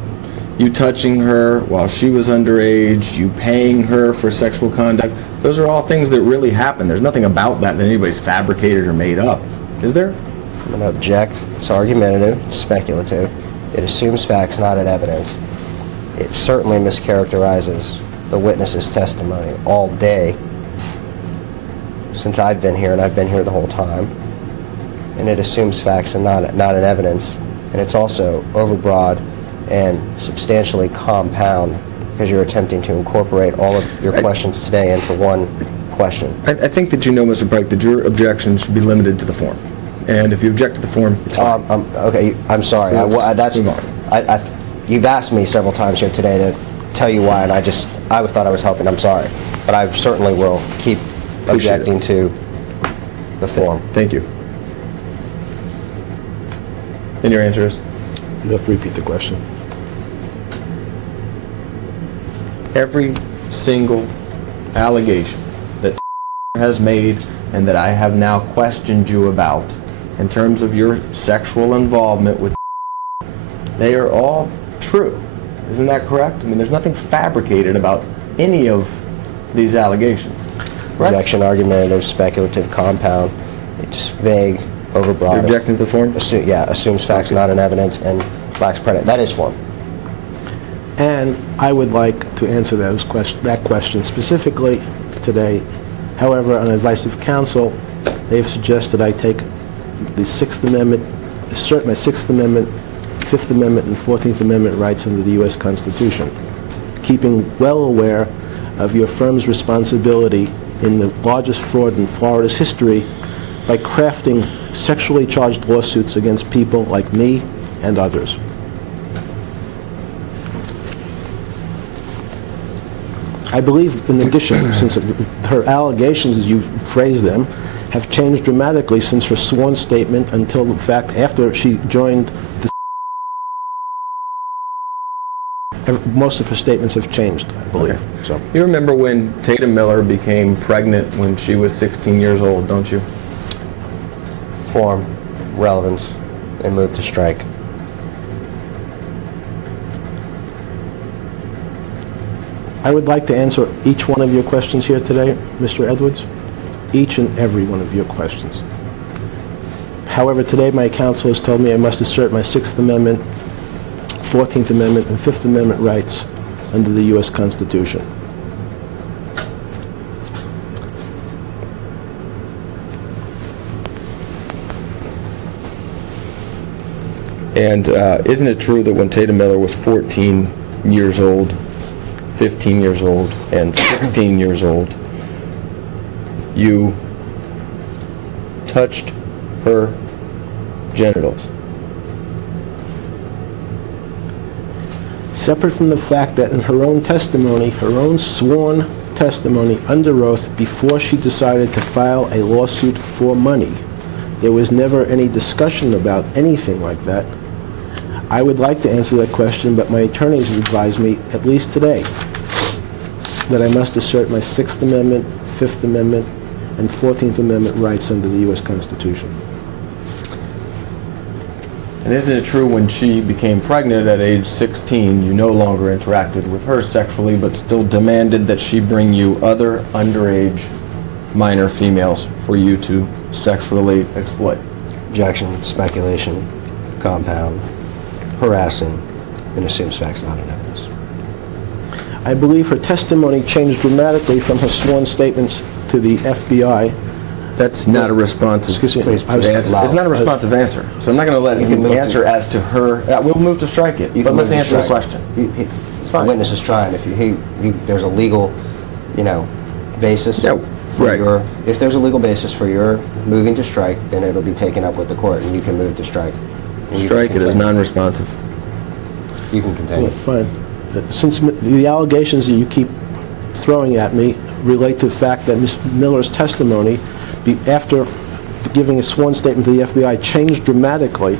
you touching her while she was underage, you paying her for sexual conduct, those are all things that really happen. There's nothing about that anybody's fabricated or made up, is there? I'm going to object. It's argumentative, it's speculative. It assumes facts, not in evidence. It certainly mischaracterizes the witness's testimony all day since I've been here, and I've been here the whole time. And it assumes facts and not in evidence. And it's also overbroad and substantially compound because you're attempting to incorporate all of your questions today into one question. I think that you know, Mr. Pike, that your objection should be limited to the form. And if you object to the form, it's fine. Okay, I'm sorry. So move on. You've asked me several times here today to tell you why, and I thought I was helping. I'm sorry. But I certainly will keep objecting to the form. Thank you. And your answer is? You have to repeat the question. Every single allegation that has made and that I have now questioned you about in terms of your sexual involvement with They are all true. Isn't that correct? I mean, there's nothing fabricated about any of these allegations. Correct? Objection, argumentative, speculative, compound. It's vague, overbroad. Your objection to the form? Assumes facts not in evidence and lacks predicate. That is form. And I would like to answer that question specifically today. However, on advice of counsel, they've suggested I take the Sixth Amendment, assert my Sixth Amendment, Fifth Amendment, and 14th Amendment rights under the U.S. Constitution, keeping well aware of your firm's responsibility in the largest fraud in Florida's history by crafting sexually charged lawsuits against people like me and others. I believe, in addition, since her allegations, as you phrase them, have changed dramatically since her sworn statement until, in fact, after she joined the most of her statements have changed, I believe. Okay. So, You remember when Tatum Miller became pregnant when she was 16 years old, don't you? Form, relevance, and move to strike. I would like to answer each one of your questions here today, Mr. Edwards. Each and every one of your questions. However, today my counsel has told me I must assert my Sixth Amendment, 14th Amendment, and Fifth Amendment rights under the U.S. Constitution. And isn't it true that when Tatum Miller was 14 years old, 15 years old, and 16 years old, you touched her genitals? Separate from the fact that in her own testimony, her own sworn testimony under oath before she decided to file a lawsuit for money, there was never any discussion about anything like that. I would like to answer that question, but my attorneys have advised me, at least today, that I must assert my Sixth Amendment, Fifth Amendment, and 14th Amendment rights under the U.S. Constitution. And isn't it true when she became pregnant at age 16, you no longer interacted with her sexually, but still demanded that she bring you other underage minor females for you to sexually exploit? Objection, speculation, compound, harassing, and assumes facts not in evidence. I believe her testimony changed dramatically from her sworn statements to the FBI. That's not a responsive Excuse me, Please, I was- answer. It's not a responsive answer. So I'm not going to let You can him move to- answer as to her. We'll move to strike it. You But can let's move to answer the strike. question. It's fine. The witness is trying. If there's a legal, basis Yeah, for right. your. If there's a legal basis for your moving to strike, then it'll be taken up with the court, and you can move to strike. And you can Strike it as continue. non-responsive. You can continue. Fine. Since the allegations that you keep throwing at me relate to the fact that Ms. Miller's testimony, after giving a sworn statement to the FBI, changed dramatically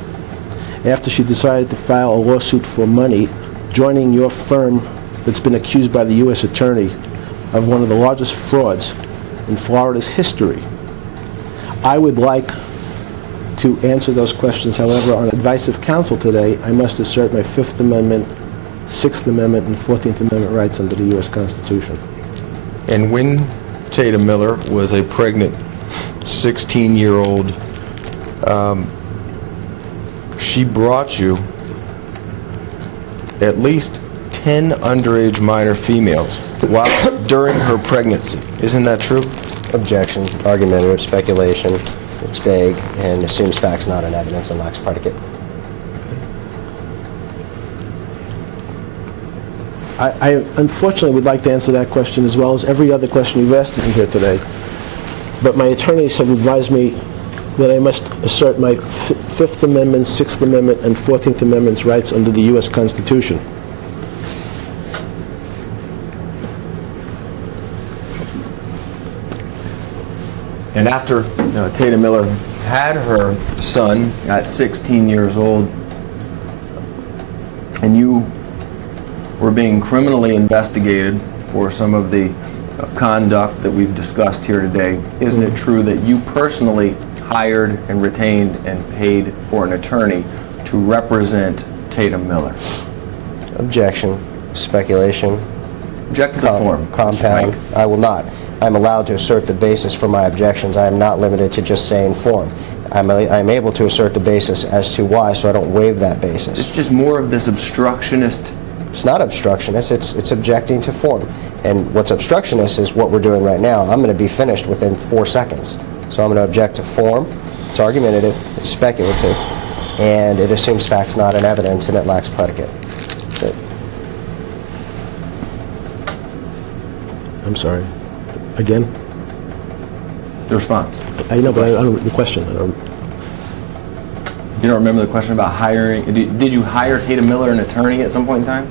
after she decided to file a lawsuit for money, joining your firm that's been accused by the U.S. Attorney of one of the largest frauds in Florida's history. I would like to answer those questions. However, on advice of counsel today, I must assert my Fifth Amendment, Sixth Amendment, and 14th Amendment rights under the U.S. Constitution. And when Tatum Miller was a pregnant 16-year-old, she brought you at least 10 underage minor females while during her pregnancy. Isn't that true? Objection, argumentative, speculation. It's vague and assumes facts not in evidence and lacks predicate. I unfortunately would like to answer that question as well as every other question you've asked me here today. But my attorneys have advised me that I must assert my Fifth Amendment, Sixth Amendment, and 14th Amendment's rights under the U.S. Constitution. And after Tatum Miller had her son at 16 years old, and you were being criminally investigated for some of the conduct that we've discussed here today, isn't it true that you personally hired and retained and paid for an attorney to represent Tatum Miller? Objection. Speculation. Object to the form. Mr. Compound. Frank. I will not. I'm allowed to assert the basis for my objections. I am not limited to just saying form. I'm able to assert the basis as to why, so I don't waive that basis. It's just more of this obstructionist. It's not obstructionist, it's objecting to form. And what's obstructionist is what we're doing right now. I'm going to be finished within 4 seconds. So I'm going to object to form. It's argumentative, it's speculative, and it assumes facts not in evidence, and it lacks predicate. That's it. I'm sorry. Again? The response. I know, but I don't, the question. I don't, You don't remember the question about hiring? Did you hire Tatum Miller an attorney at some point in time?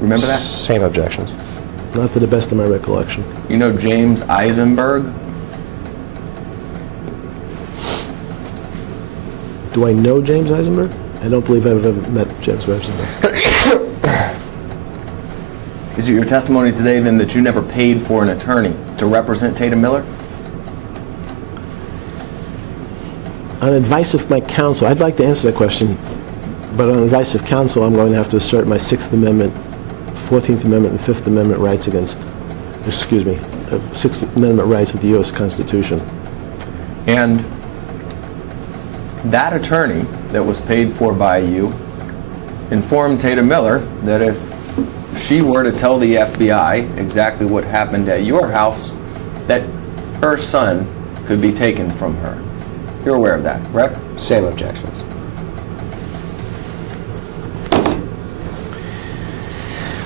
Remember that? Same objections. not to the best of my recollection. You know James Eisenberg? Do I know James Eisenberg? I don't believe I've ever met James Eisenberg. Is it your testimony today then that you never paid for an attorney to represent Tatum Miller? On advice of my counsel, I'd like to answer that question, but on advice of counsel, I'm going to have to assert my 6th Amendment, 14th Amendment, and 5th Amendment rights against, 6th Amendment rights of the U.S. Constitution. And that attorney that was paid for by you informed Tatum Miller that if she were to tell the FBI exactly what happened at your house, that her son could be taken from her. You're aware of that, correct? Same objections.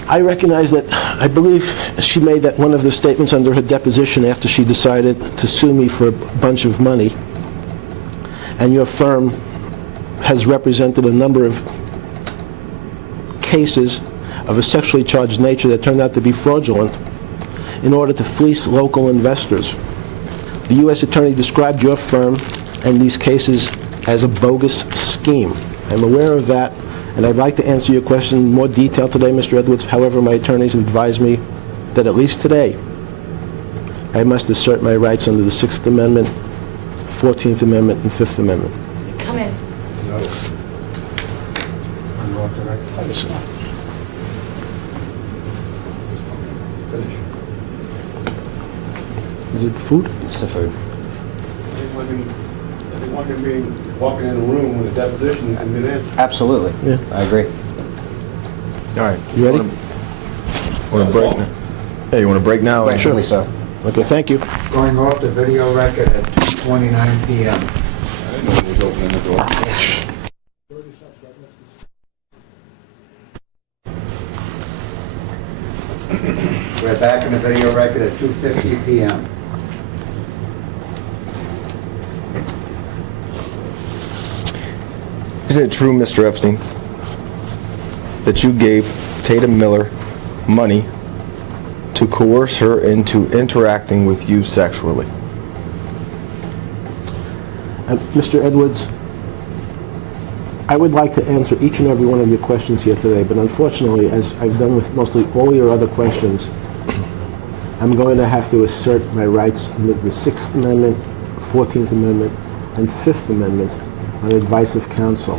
I recognize that, I believe she made that one of the statements under her deposition after she decided to sue me for a bunch of money, and your firm has represented a number of cases of a sexually charged nature that turned out to be fraudulent in order to fleece local investors. The U.S. Attorney described your firm and these cases as a bogus scheme. I'm aware of that, and I'd like to answer your question in more detail today, Mr. Edwards. However, my attorneys have advised me that at least today, I must assert my rights under the 6th Amendment, 14th Amendment, and 5th Amendment. Come in. Is it the food? It's the food. They want me walking in a room with a deposition and then answer. Absolutely. Yeah. I agree. All right. You ready? Want to break now? Hey, you want to break now? Surely so. Okay, thank you. Going off the video record at 2:29 p.m. I didn't know he was opening the door. We're back in the video record at 2:50 p.m. Isn't it true, Mr. Epstein, that you gave Tatum Miller money to coerce her into interacting with you sexually? Mr. Edwards, I would like to answer each and every one of your questions here today, but unfortunately, as I've done with mostly all your other questions, I'm going to have to assert my rights under the 6th Amendment, 14th Amendment, and 5th Amendment on advice of counsel.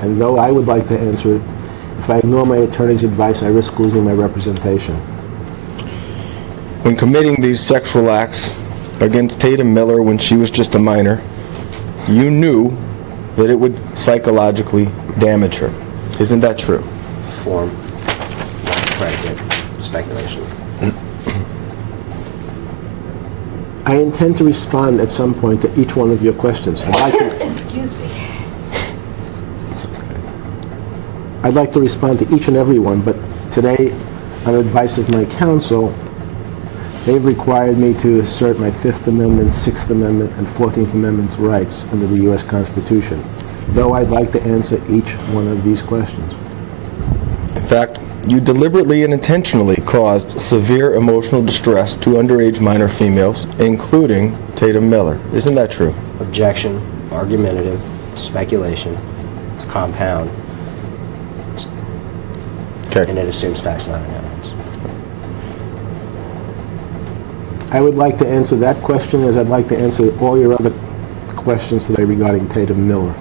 And though I would like to answer it, if I ignore my attorney's advice, I risk losing my representation. When committing these sexual acts against Tatum Miller when she was just a minor, you knew that it would psychologically damage her. Isn't that true? Form. That's predicate. Speculation. I intend to respond at some point to each one of your questions. Excuse me. I'd like to respond to each and every one, but today, on advice of my counsel, they've required me to assert my 5th Amendment, 6th Amendment, and 14th Amendment rights under the U.S. Constitution, though I'd like to answer each one of these questions. In fact, you deliberately and intentionally caused severe emotional distress to underage minor females, including Tatum Miller. Isn't that true? Objection. Argumentative. Speculation. It's compound. Okay. And it assumes facts not in evidence. I would like to answer that question as I'd like to answer all your other questions today regarding Tatum Miller.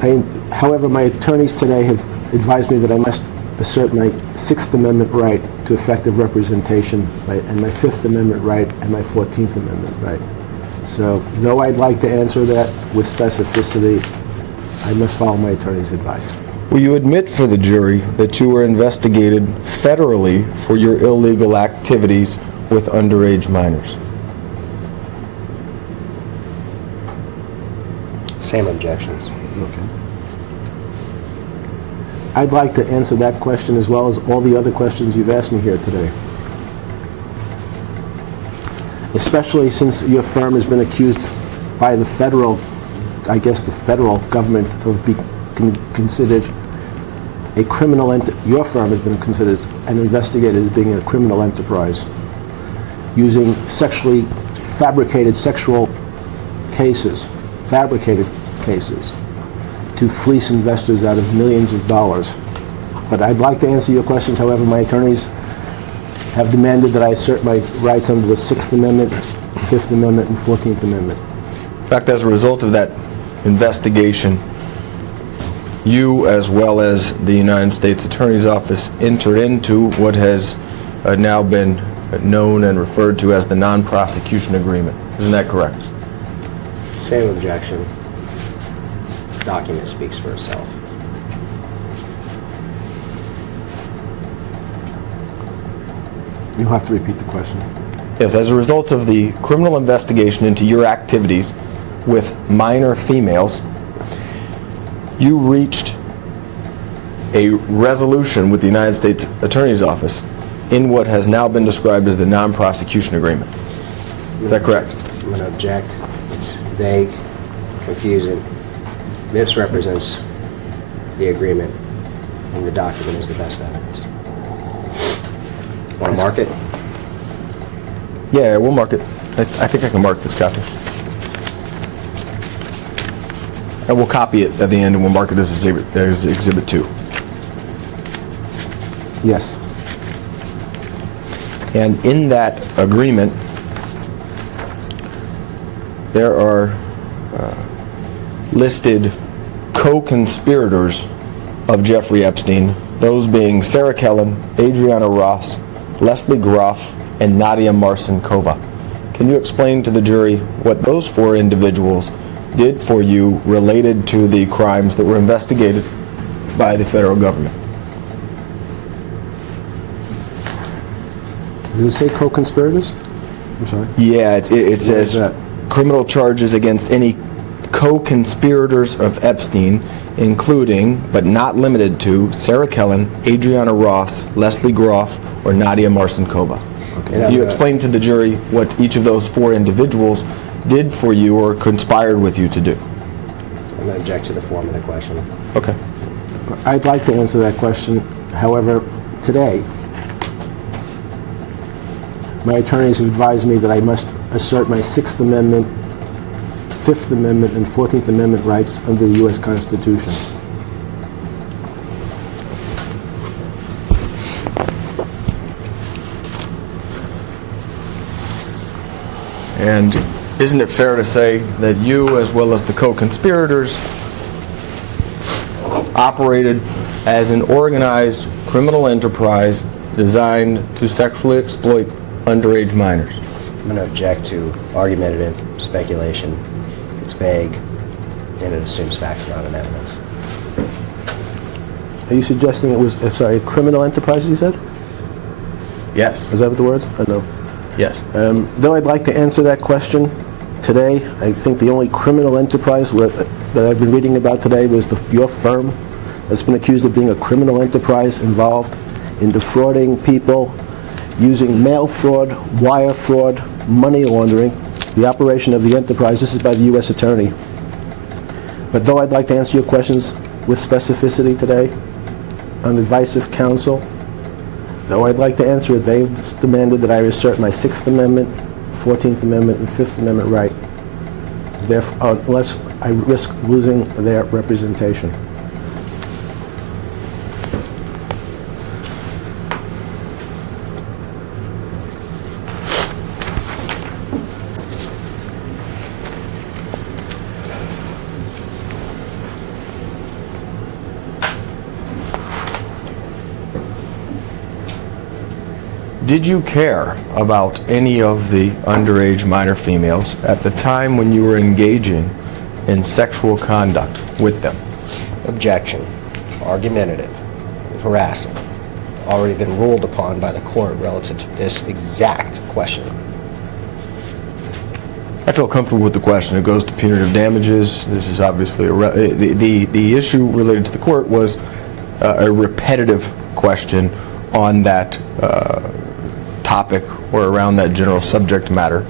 However, my attorneys today have advised me that I must assert my Sixth Amendment right to effective representation, and my Fifth Amendment right, and my 14th Amendment right. So, though I'd like to answer that with specificity, I must follow my attorney's advice. Will you admit for the jury that you were investigated federally for your illegal activities with underage minors? Same objections. Okay. I'd like to answer that question as well as all the other questions you've asked me here today. Especially since your firm has been accused by the federal, I guess the federal government of being considered a criminal your firm has been considered and investigated as being a criminal enterprise, using sexually fabricated sexual cases, fabricated cases, to fleece investors out of millions of dollars. But I'd like to answer your questions. However, my attorneys have demanded that I assert my rights under the Sixth Amendment, Fifth Amendment, and 14th Amendment. In fact, as a result of that investigation, you, as well as the United States Attorney's Office, entered into what has now been known and referred to as the non-prosecution agreement. Isn't that correct? Same objection. Document speaks for itself. You'll have to repeat the question. Yes, as a result of the criminal investigation into your activities with minor females, you reached a resolution with the United States Attorney's Office in what has now been described as the non-prosecution agreement. Is that correct? I'm going to object. It's vague, confusing. Misrepresents the agreement, and the document is the best evidence. Want to mark it? Yeah, we'll mark it. I think I can mark this copy. And we'll copy it at the end, and we'll mark it as Exhibit 2. Yes. And in that agreement, there are listed co-conspirators of Jeffrey Epstein, those being Sarah Kellen, Adriana Ross, Leslie Groff, and Nadia Marcinkova. Can you explain to the jury what those four individuals did for you related to the crimes that were investigated by the federal government? Does it say co-conspirators? I'm sorry. Yeah, it says criminal charges against any co-conspirators of Epstein, including, but not limited to, Sarah Kellen, Adriana Ross, Leslie Groff, or Nadia Marcinkova. Okay. Can you explain to the jury what each of those four individuals did for you or conspired with you to do? I'm going to object to the form of the question. Okay. I'd like to answer that question. However, today, my attorneys have advised me that I must assert my Sixth Amendment, Fifth Amendment, and 14th Amendment rights under the U.S. Constitution. And isn't it fair to say that you, as well as the co-conspirators, operated as an organized criminal enterprise designed to sexually exploit underage minors? I'm going to object to argumentative speculation. It's vague, and it assumes facts, not an evidence. Are you suggesting it was, a criminal enterprise, you said? Yes. Is that what the words? I know. Yes. Though I'd like to answer that question today, I think the only criminal enterprise that I've been reading about today was your firm that's been accused of being a criminal enterprise involved in defrauding people, using mail fraud, wire fraud, money laundering, the operation of the enterprise. This is by the U.S. Attorney. But though I'd like to answer your questions with specificity today, on advice of counsel, though I'd like to answer it, they've demanded that I assert my Sixth Amendment, 14th Amendment, and Fifth Amendment right, therefore, unless I risk losing their representation. Did you care about any of the underage minor females at the time when you were engaging in sexual conduct with them? Objection. Argumentative. Harassing. Already been ruled upon by the court relative to this exact question. I feel comfortable with the question. It goes to punitive damages. This is obviously the issue related to the court was a repetitive question on that topic or around that general subject matter.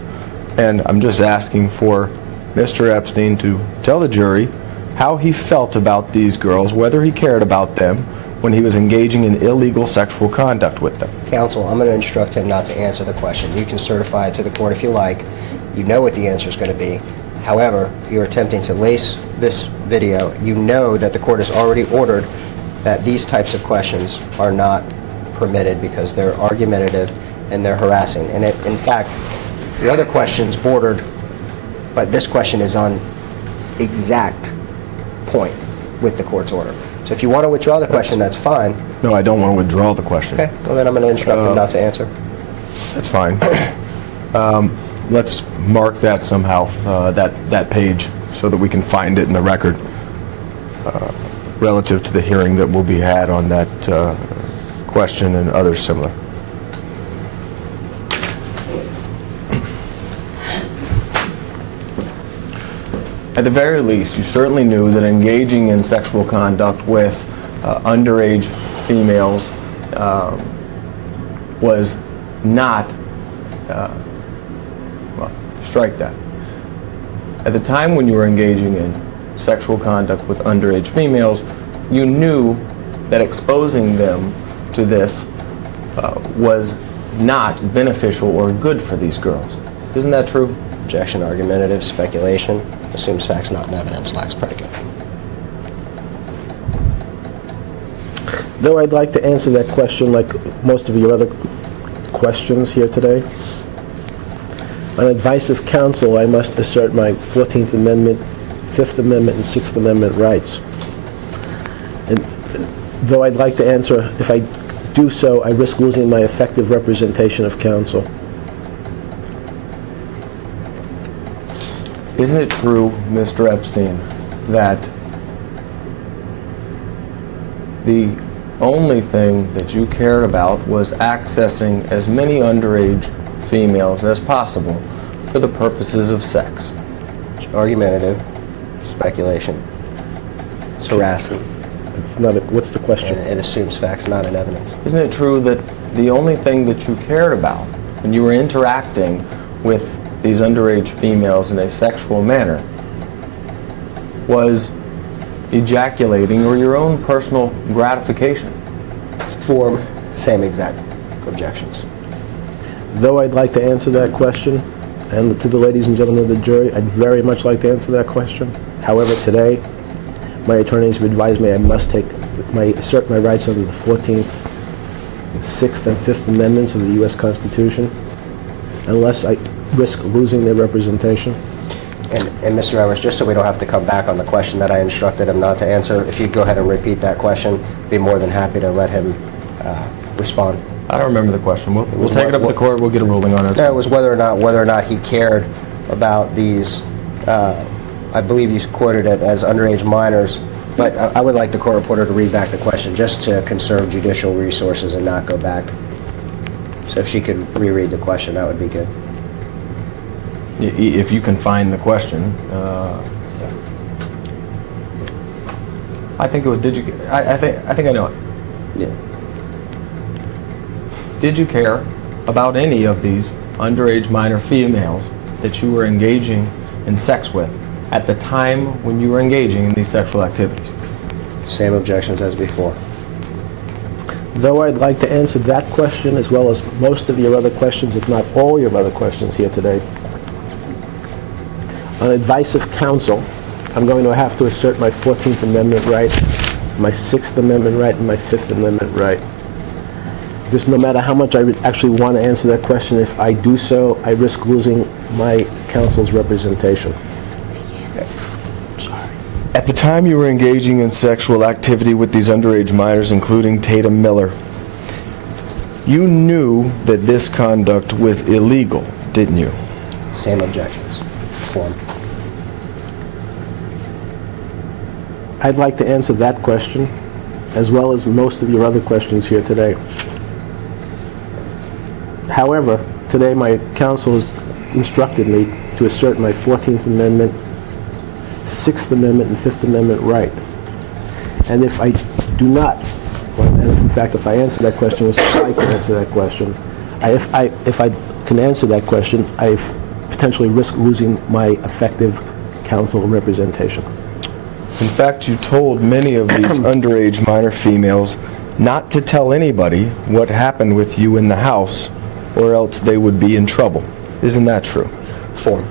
And I'm just asking for Mr. Epstein to tell the jury how he felt about these girls, whether he cared about them when he was engaging in illegal sexual conduct with them. Counsel, I'm going to instruct him not to answer the question. You can certify it to the court if you like. You know what the answer is going to be. However, you're attempting to lace this video. You know that the court has already ordered that these types of questions are not permitted because they're argumentative and they're harassing. And in fact, the other questions bordered, but this question is on exact point with the court's order. So if you want to withdraw the question, that's fine. No, I don't want to withdraw the question. Okay, well then I'm going to instruct him not to answer. That's fine. Let's mark that somehow, that page, so that we can find it in the record relative to the hearing that will be had on that question and others similar. At the very least, you certainly knew that engaging in sexual conduct with underage females was not, well, strike that. At the time when you were engaging in sexual conduct with underage females, you knew that exposing them to this was not beneficial or good for these girls. Isn't that true? Objection, argumentative, speculation. Assumes facts not in evidence, lacks predicate. Though I'd like to answer that question like most of your other questions here today, on advice of counsel, I must assert my 14th Amendment, 5th Amendment, and 6th Amendment rights. And though I'd like to answer, if I do so, I risk losing my effective representation of counsel. Isn't it true, Mr. Epstein, that the only thing that you cared about was accessing as many underage females as possible for the purposes of sex? Argumentative, speculation. It's harassing. It's not what's the question? And it assumes facts not in evidence. Isn't it true that the only thing that you cared about when you were interacting with these underage females in a sexual manner was ejaculating or your own personal gratification? Form, same exact objections. Though I'd like to answer that question, and to the ladies and gentlemen of the jury, I'd very much like to answer that question. However, today, my attorneys have advised me I must assert my rights under the 14th, 6th, and 5th Amendments of the U.S. Constitution, unless I risk losing their representation. And Mr. Evers, just so we don't have to come back on the question that I instructed him not to answer, if you'd go ahead and repeat that question, be more than happy to let him respond. I don't remember the question. We'll take it up to the court. We'll get a ruling on it. It was whether or not he cared about these. I believe you quoted it as underage minors, but I would like the court reporter to read back the question just to conserve judicial resources and not go back. So if she could reread the question, that would be good. If you can find the question. I think it was. Did you? I think I know it. Yeah. Did you care about any of these underage minor females that you were engaging in sex with at the time when you were engaging in these sexual activities? Same objections as before. Though I'd like to answer that question as well as most of your other questions, if not all your other questions here today, on advice of counsel, I'm going to have to assert my 14th Amendment right, my 6th Amendment right, and my 5th Amendment right. Because no matter how much I actually want to answer that question, if I do so, I risk losing my counsel's representation. At the time you were engaging in sexual activity with these underage minors, including Tatum Miller, You knew that this conduct was illegal, didn't you? Same objections. Form. I'd like to answer that question, as well as most of your other questions here today. However, today my counsel has instructed me to assert my 14th Amendment, 6th Amendment, and 5th Amendment right. And if I do not, and in fact, if I answer that question, which I can answer that question, if I can answer that question, I potentially risk losing my effective counsel representation. In fact, you told many of these underage minor females not to tell anybody what happened with you in the house, or else they would be in trouble. Isn't that true? Form.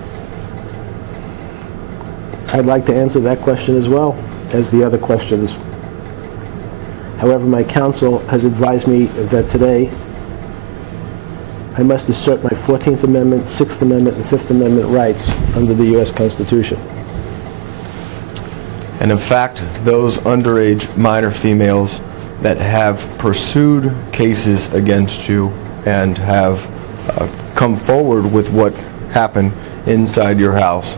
I'd like to answer that question as well as the other questions. However, my counsel has advised me that today I must assert my 14th Amendment, 6th Amendment, and 5th Amendment rights under the U.S. Constitution. And in fact, those underage minor females that have pursued cases against you and have come forward with what happened inside your house,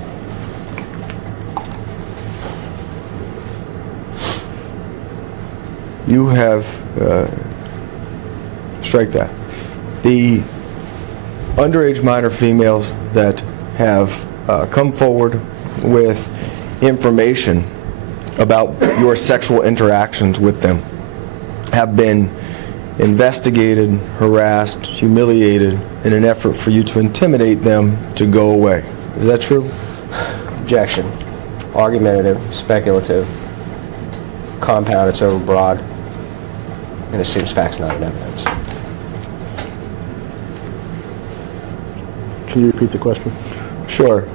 you have, strike that. The underage minor females that have come forward with information about your sexual interactions with them have been investigated, harassed, humiliated in an effort for you to intimidate them to go away. Is that true? Objection. Argumentative, speculative, compound, it's overbroad, and assumes facts not in evidence. Can you repeat the question? Sure.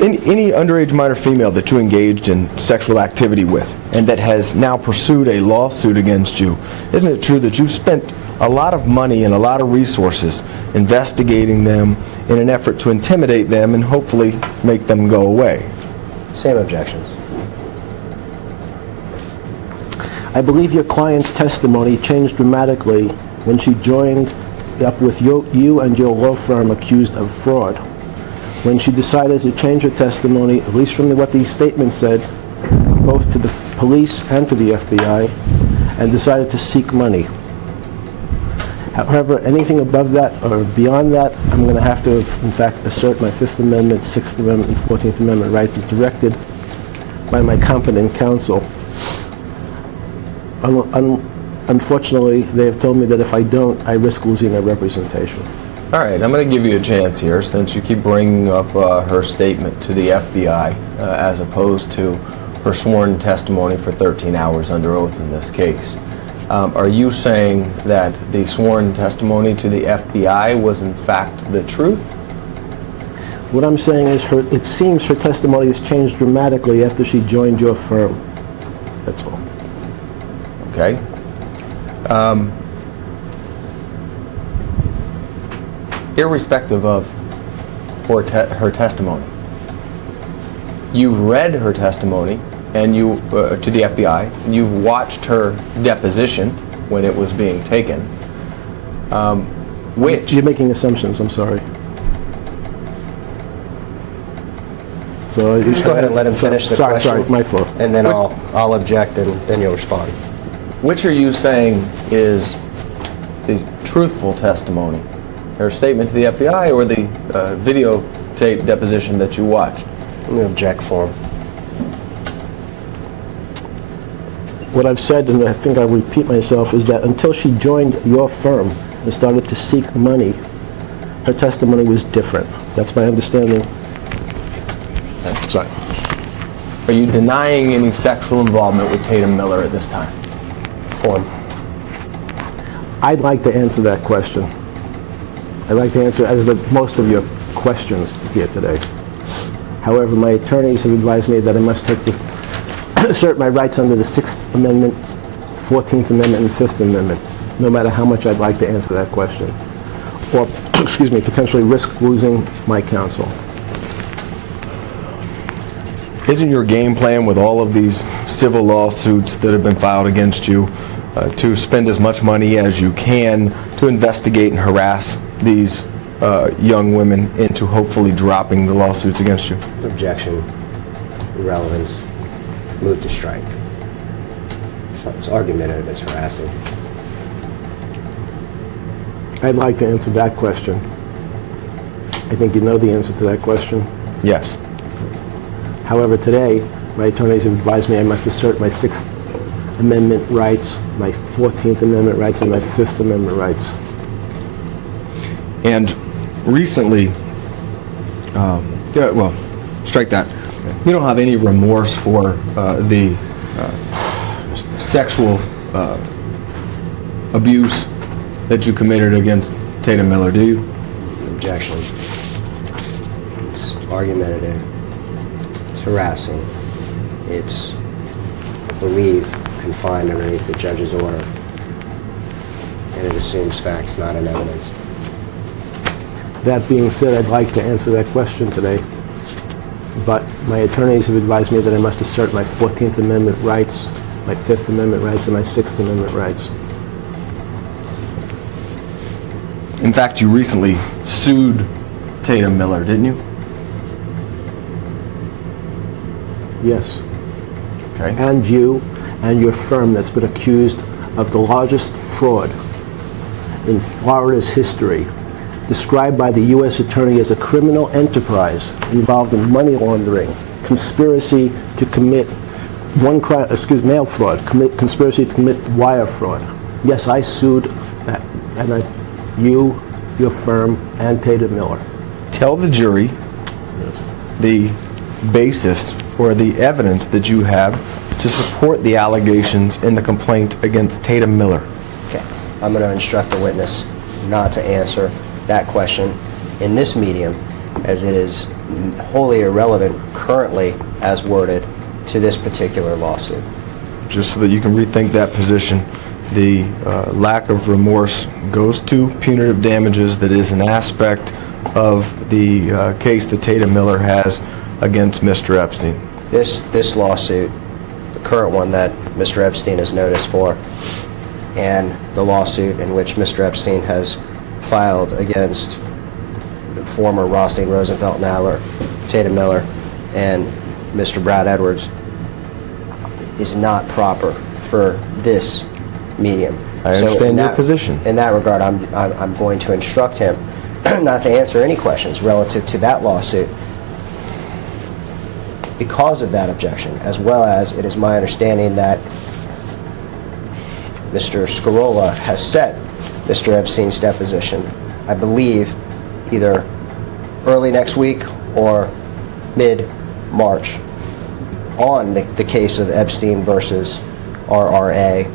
Any underage minor female that you engaged in sexual activity with and that has now pursued a lawsuit against you, isn't it true that you've spent a lot of money and a lot of resources investigating them in an effort to intimidate them and hopefully make them go away? Same objections. I believe your client's testimony changed dramatically when she joined up with you and your law firm accused of fraud. When she decided to change her testimony, at least from what these statements said, both to the police and to the FBI, and decided to seek money. However, anything above that or beyond that, I'm going to have to, in fact, assert my 5th Amendment, 6th Amendment, and 14th Amendment rights as directed by my competent counsel. Unfortunately, they have told me that if I don't, I risk losing their representation. All right, I'm going to give you a chance here since you keep bringing up her statement to the FBI as opposed to her sworn testimony for 13 hours under oath in this case. Are you saying that the sworn testimony to the FBI was in fact the truth? What I'm saying is it seems her testimony has changed dramatically after she joined your firm. That's all. Okay. Irrespective of her testimony, you've read her testimony and you to the FBI, you've watched her deposition when it was being taken, which... You're making assumptions, I'm sorry. So Just go ahead and let him finish the question. Sorry, my fault. And then I'll object, and then you'll respond. Which are you saying is the truthful testimony? Her statement to the FBI or the videotape deposition that you watched? I'm going to object for him. What I've said, and I think I'll repeat myself, is that until she joined your firm and started to seek money, her testimony was different. That's my understanding. Sorry. Are you denying any sexual involvement with Tatum Miller at this time? Form. I'd like to answer that question. I'd like to answer as most of your questions here today. However, my attorneys have advised me that I must assert my rights under the 6th Amendment, 14th Amendment, and 5th Amendment, no matter how much I'd like to answer that question, or, excuse me, potentially risk losing my counsel. Isn't your game plan with all of these civil lawsuits that have been filed against you to spend as much money as you can to investigate and harass these young women into hopefully dropping the lawsuits against you? Objection. Irrelevance. Move to strike. So it's argumentative, it's harassing. I'd like to answer that question. I think you know the answer to that question. Yes. However, today, my attorneys have advised me I must assert my Sixth Amendment rights, my 14th Amendment rights, and my Fifth Amendment rights. And recently, well, strike that. You don't have any remorse for the sexual abuse that you committed against Tatum Miller, do you? Objection. It's argumentative. It's harassing. It's, I believe, confined underneath the judge's order. And it assumes facts, not in evidence. That being said, I'd like to answer that question today. But my attorneys have advised me that I must assert my 14th Amendment rights, my Fifth Amendment rights, and my Sixth Amendment rights. In fact, you recently sued Tatum Miller, didn't you? Yes. Okay. And you and your firm that's been accused of the largest fraud in Florida's history, described by the U.S. Attorney as a criminal enterprise involved in money laundering, conspiracy to commit mail fraud, conspiracy to commit wire fraud. Yes, I sued that, and you, your firm, and Tatum Miller. Tell the jury the basis or the evidence that you have to support the allegations in the complaint against Tatum Miller. Okay. I'm going to instruct the witness not to answer that question in this medium, as it is wholly irrelevant currently as worded to this particular lawsuit. Just so that you can rethink that position, the lack of remorse goes to punitive damages. That is an aspect of the case that Tatum Miller has against Mr. Epstein. This lawsuit, the current one that Mr. Epstein is noticed for, and the lawsuit in which Mr. Epstein has filed against the former Rothstein, Rosenfeld, and Adler, Tatum Miller, and Mr. Brad Edwards, is not proper for this medium. I understand your position. In that regard, I'm going to instruct him not to answer any questions relative to that lawsuit because of that objection, as well as it is my understanding that Mr. Scarola has set Mr. Epstein's deposition, I believe, either early next week or mid-March on the case of Epstein versus RRA,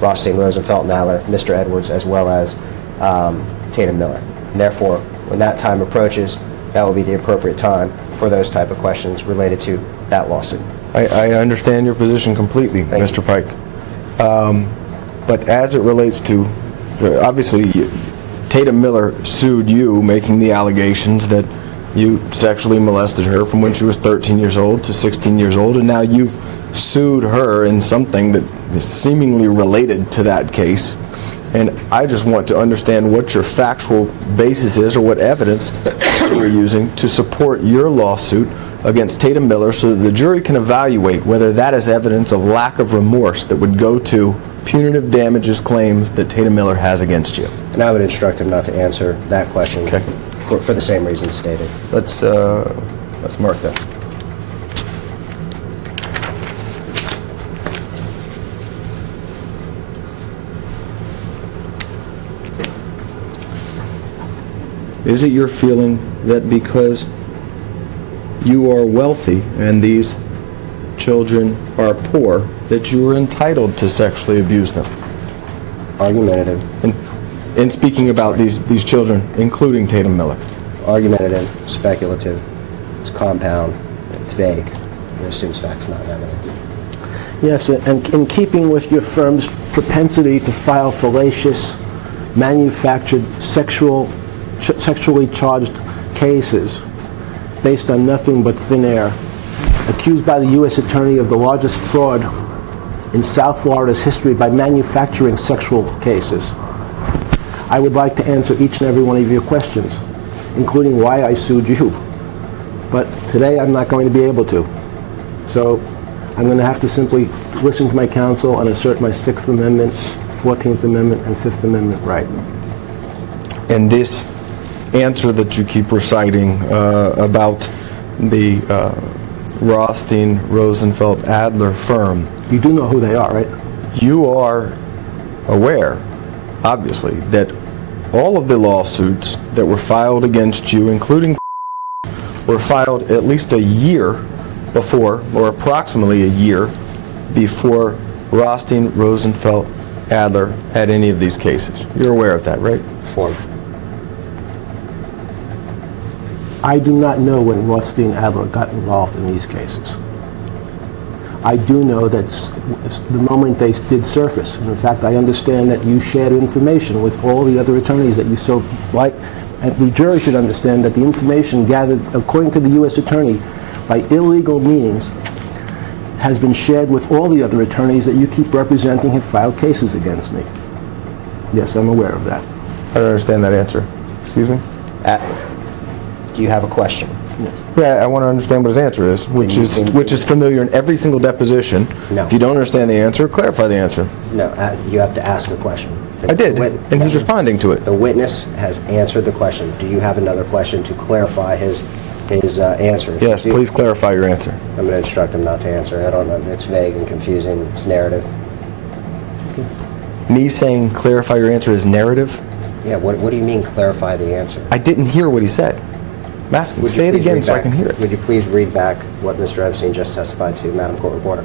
Rothstein, Rosenfeld, and Adler, Mr. Edwards, as well as Tatum Miller. And therefore, when that time approaches, that will be the appropriate time for those type of questions related to that lawsuit. I understand your position completely, Mr. Pike. But as it relates to, obviously, Tatum Miller sued you, making the allegations that you sexually molested her from when she was 13 years old to 16 years old, and now you've sued her in something that is seemingly related to that case. And I just want to understand what your factual basis is, or what evidence you are using to support your lawsuit against Tatum Miller, so that the jury can evaluate whether that is evidence of lack of remorse that would go to punitive damages claims that Tatum Miller has against you. And I would instruct him not to answer that question. Okay. For the same reasons stated. Let's mark that. Is it your feeling that because you are wealthy and these children are poor, that you are entitled to sexually abuse them? Argumentative. In speaking about these children, including Tatum Miller. Argumentative, speculative, it's compound, it's vague, it assumes facts, not evidence. Yes, and in keeping with your firm's propensity to file fallacious, manufactured, sexually charged cases based on nothing but thin air, accused by the U.S. Attorney of the largest fraud in South Florida's history by manufacturing sexual cases. I would like to answer each and every one of your questions, including why I sued you. But today I'm not going to be able to. So I'm going to have to simply listen to my counsel and assert my 6th Amendment, 14th Amendment, and 5th Amendment right. And this answer that you keep reciting about the Rothstein, Rosenfeld, Adler firm, You do know who they are, right? you are aware, obviously, that all of the lawsuits that were filed against you, including were filed at least a year before, or approximately a year before Rothstein, Rosenfeld, Adler had any of these cases. You're aware of that, right? Form. I do not know when Rothstein Adler got involved in these cases. I do know that the moment they did surface, and in fact I understand that you shared information with all the other attorneys that you so like, and the jury should understand that the information gathered according to the U.S. Attorney by illegal means has been shared with all the other attorneys that you keep representing have filed cases against me. Yes, I'm aware of that. I don't understand that answer. Excuse me? Do you have a question? Yes. Yeah, I want to understand what his answer is, which is familiar in every single deposition. No. If you don't understand the answer, clarify the answer. No, you have to ask a question. I did, and he's responding to it. The witness has answered the question. Do you have another question to clarify his answer? Yes, please clarify your answer. I'm going to instruct him not to answer. I don't know. It's vague and confusing. It's narrative. Me saying clarify your answer is narrative? Yeah, what do you mean clarify the answer? I didn't hear what he said. I'm asking. Say it again so I can hear it. Would you please read back what Mr. Epstein just testified to, Madam Court Reporter?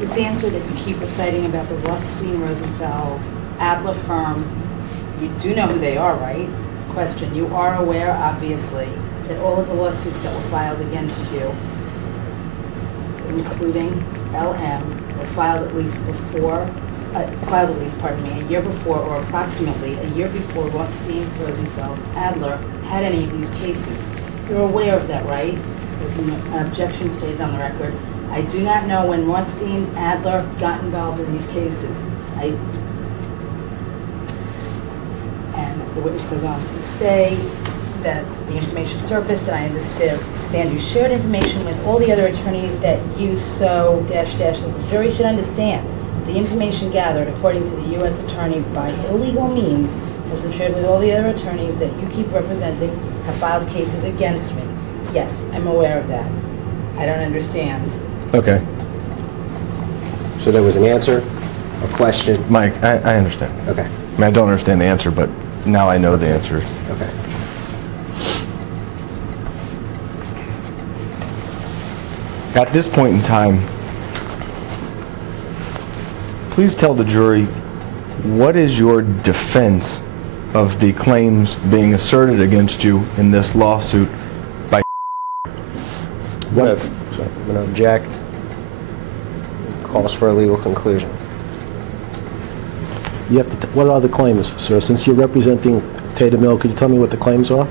This answer that you keep reciting about the Rothstein, Rosenfeld, Adler firm, you do know who they are, right? Question, you are aware, obviously, that all of the lawsuits that were filed against you, including LM, were filed at least, a year before, or approximately a year before Rothstein, Rosenfeld, Adler had any of these cases. You're aware of that, right? There's an objection stated on the record. I do not know when Rothstein, Adler got involved in these cases. And the witness goes on to say that the information surfaced, and I understand you shared information with all the other attorneys that you so ... that the jury should understand. The information gathered, according to the U.S. Attorney, by illegal means, has been shared with all the other attorneys that you keep representing have filed cases against me. Yes, I'm aware of that. I don't understand. Okay. So there was an answer, a question. Mike, I understand. Okay. I mean, I don't understand the answer, but now I know the answer. Okay. At this point in time, please tell the jury, what is your defense of the claims being asserted against you in this lawsuit by I'm going to object. Calls for a legal conclusion. You have to what are the claims, sir? Since you're representing Tatum Mill, could you tell me what the claims are?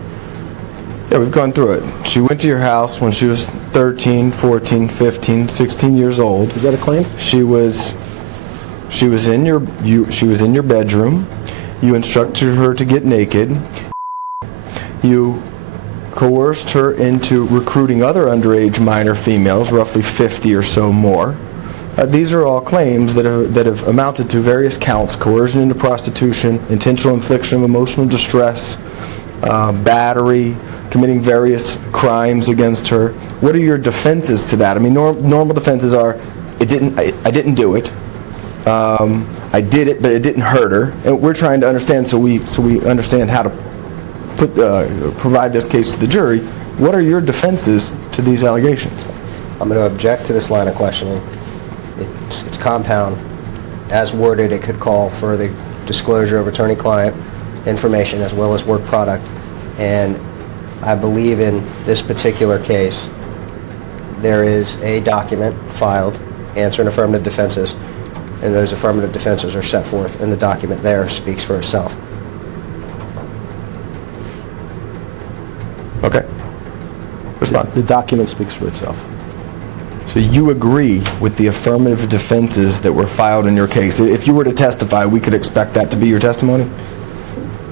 Yeah, we've gone through it. She went to your house when she was 13, 14, 15, 16 years old. Is that a claim? She was in your bedroom. You instructed her to get naked. You coerced her into recruiting other underage minor females, roughly 50 or so more. These are all claims that have amounted to various counts: coercion into prostitution, intentional infliction of emotional distress, battery, committing various crimes against her. What are your defenses to that? I mean, normal defenses are, I didn't do it. I did it, but it didn't hurt her. And we're trying to understand, so we understand how to provide this case to the jury. What are your defenses to these allegations? I'm going to object to this line of questioning. It's compound. As worded, it could call for the disclosure of attorney-client information as well as work product. And I believe in this particular case, there is a document filed answering affirmative defenses, and those affirmative defenses are set forth, and the document there speaks for itself. Okay. Respond. The document speaks for itself. So you agree with the affirmative defenses that were filed in your case? If you were to testify, we could expect that to be your testimony?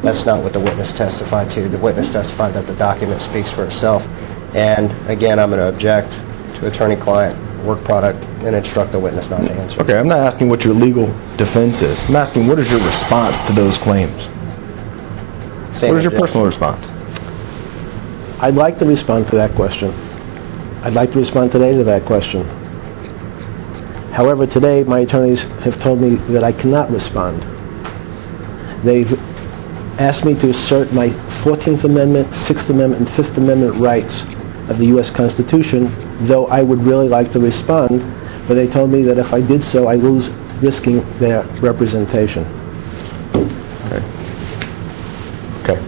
That's not what the witness testified to. The witness testified that the document speaks for itself. And again, I'm going to object to attorney-client work product and instruct the witness not to answer. Okay, I'm not asking what your legal defense is. I'm asking what is your response to those claims? Same What is your objection. personal response? I'd like to respond to that question. I'd like to respond today to that question. However, today my attorneys have told me that I cannot respond. They've asked me to assert my 14th Amendment, 6th Amendment, and 5th Amendment rights of the U.S. Constitution, though I would really like to respond, but they told me that if I did so, I lose risking their representation. Okay.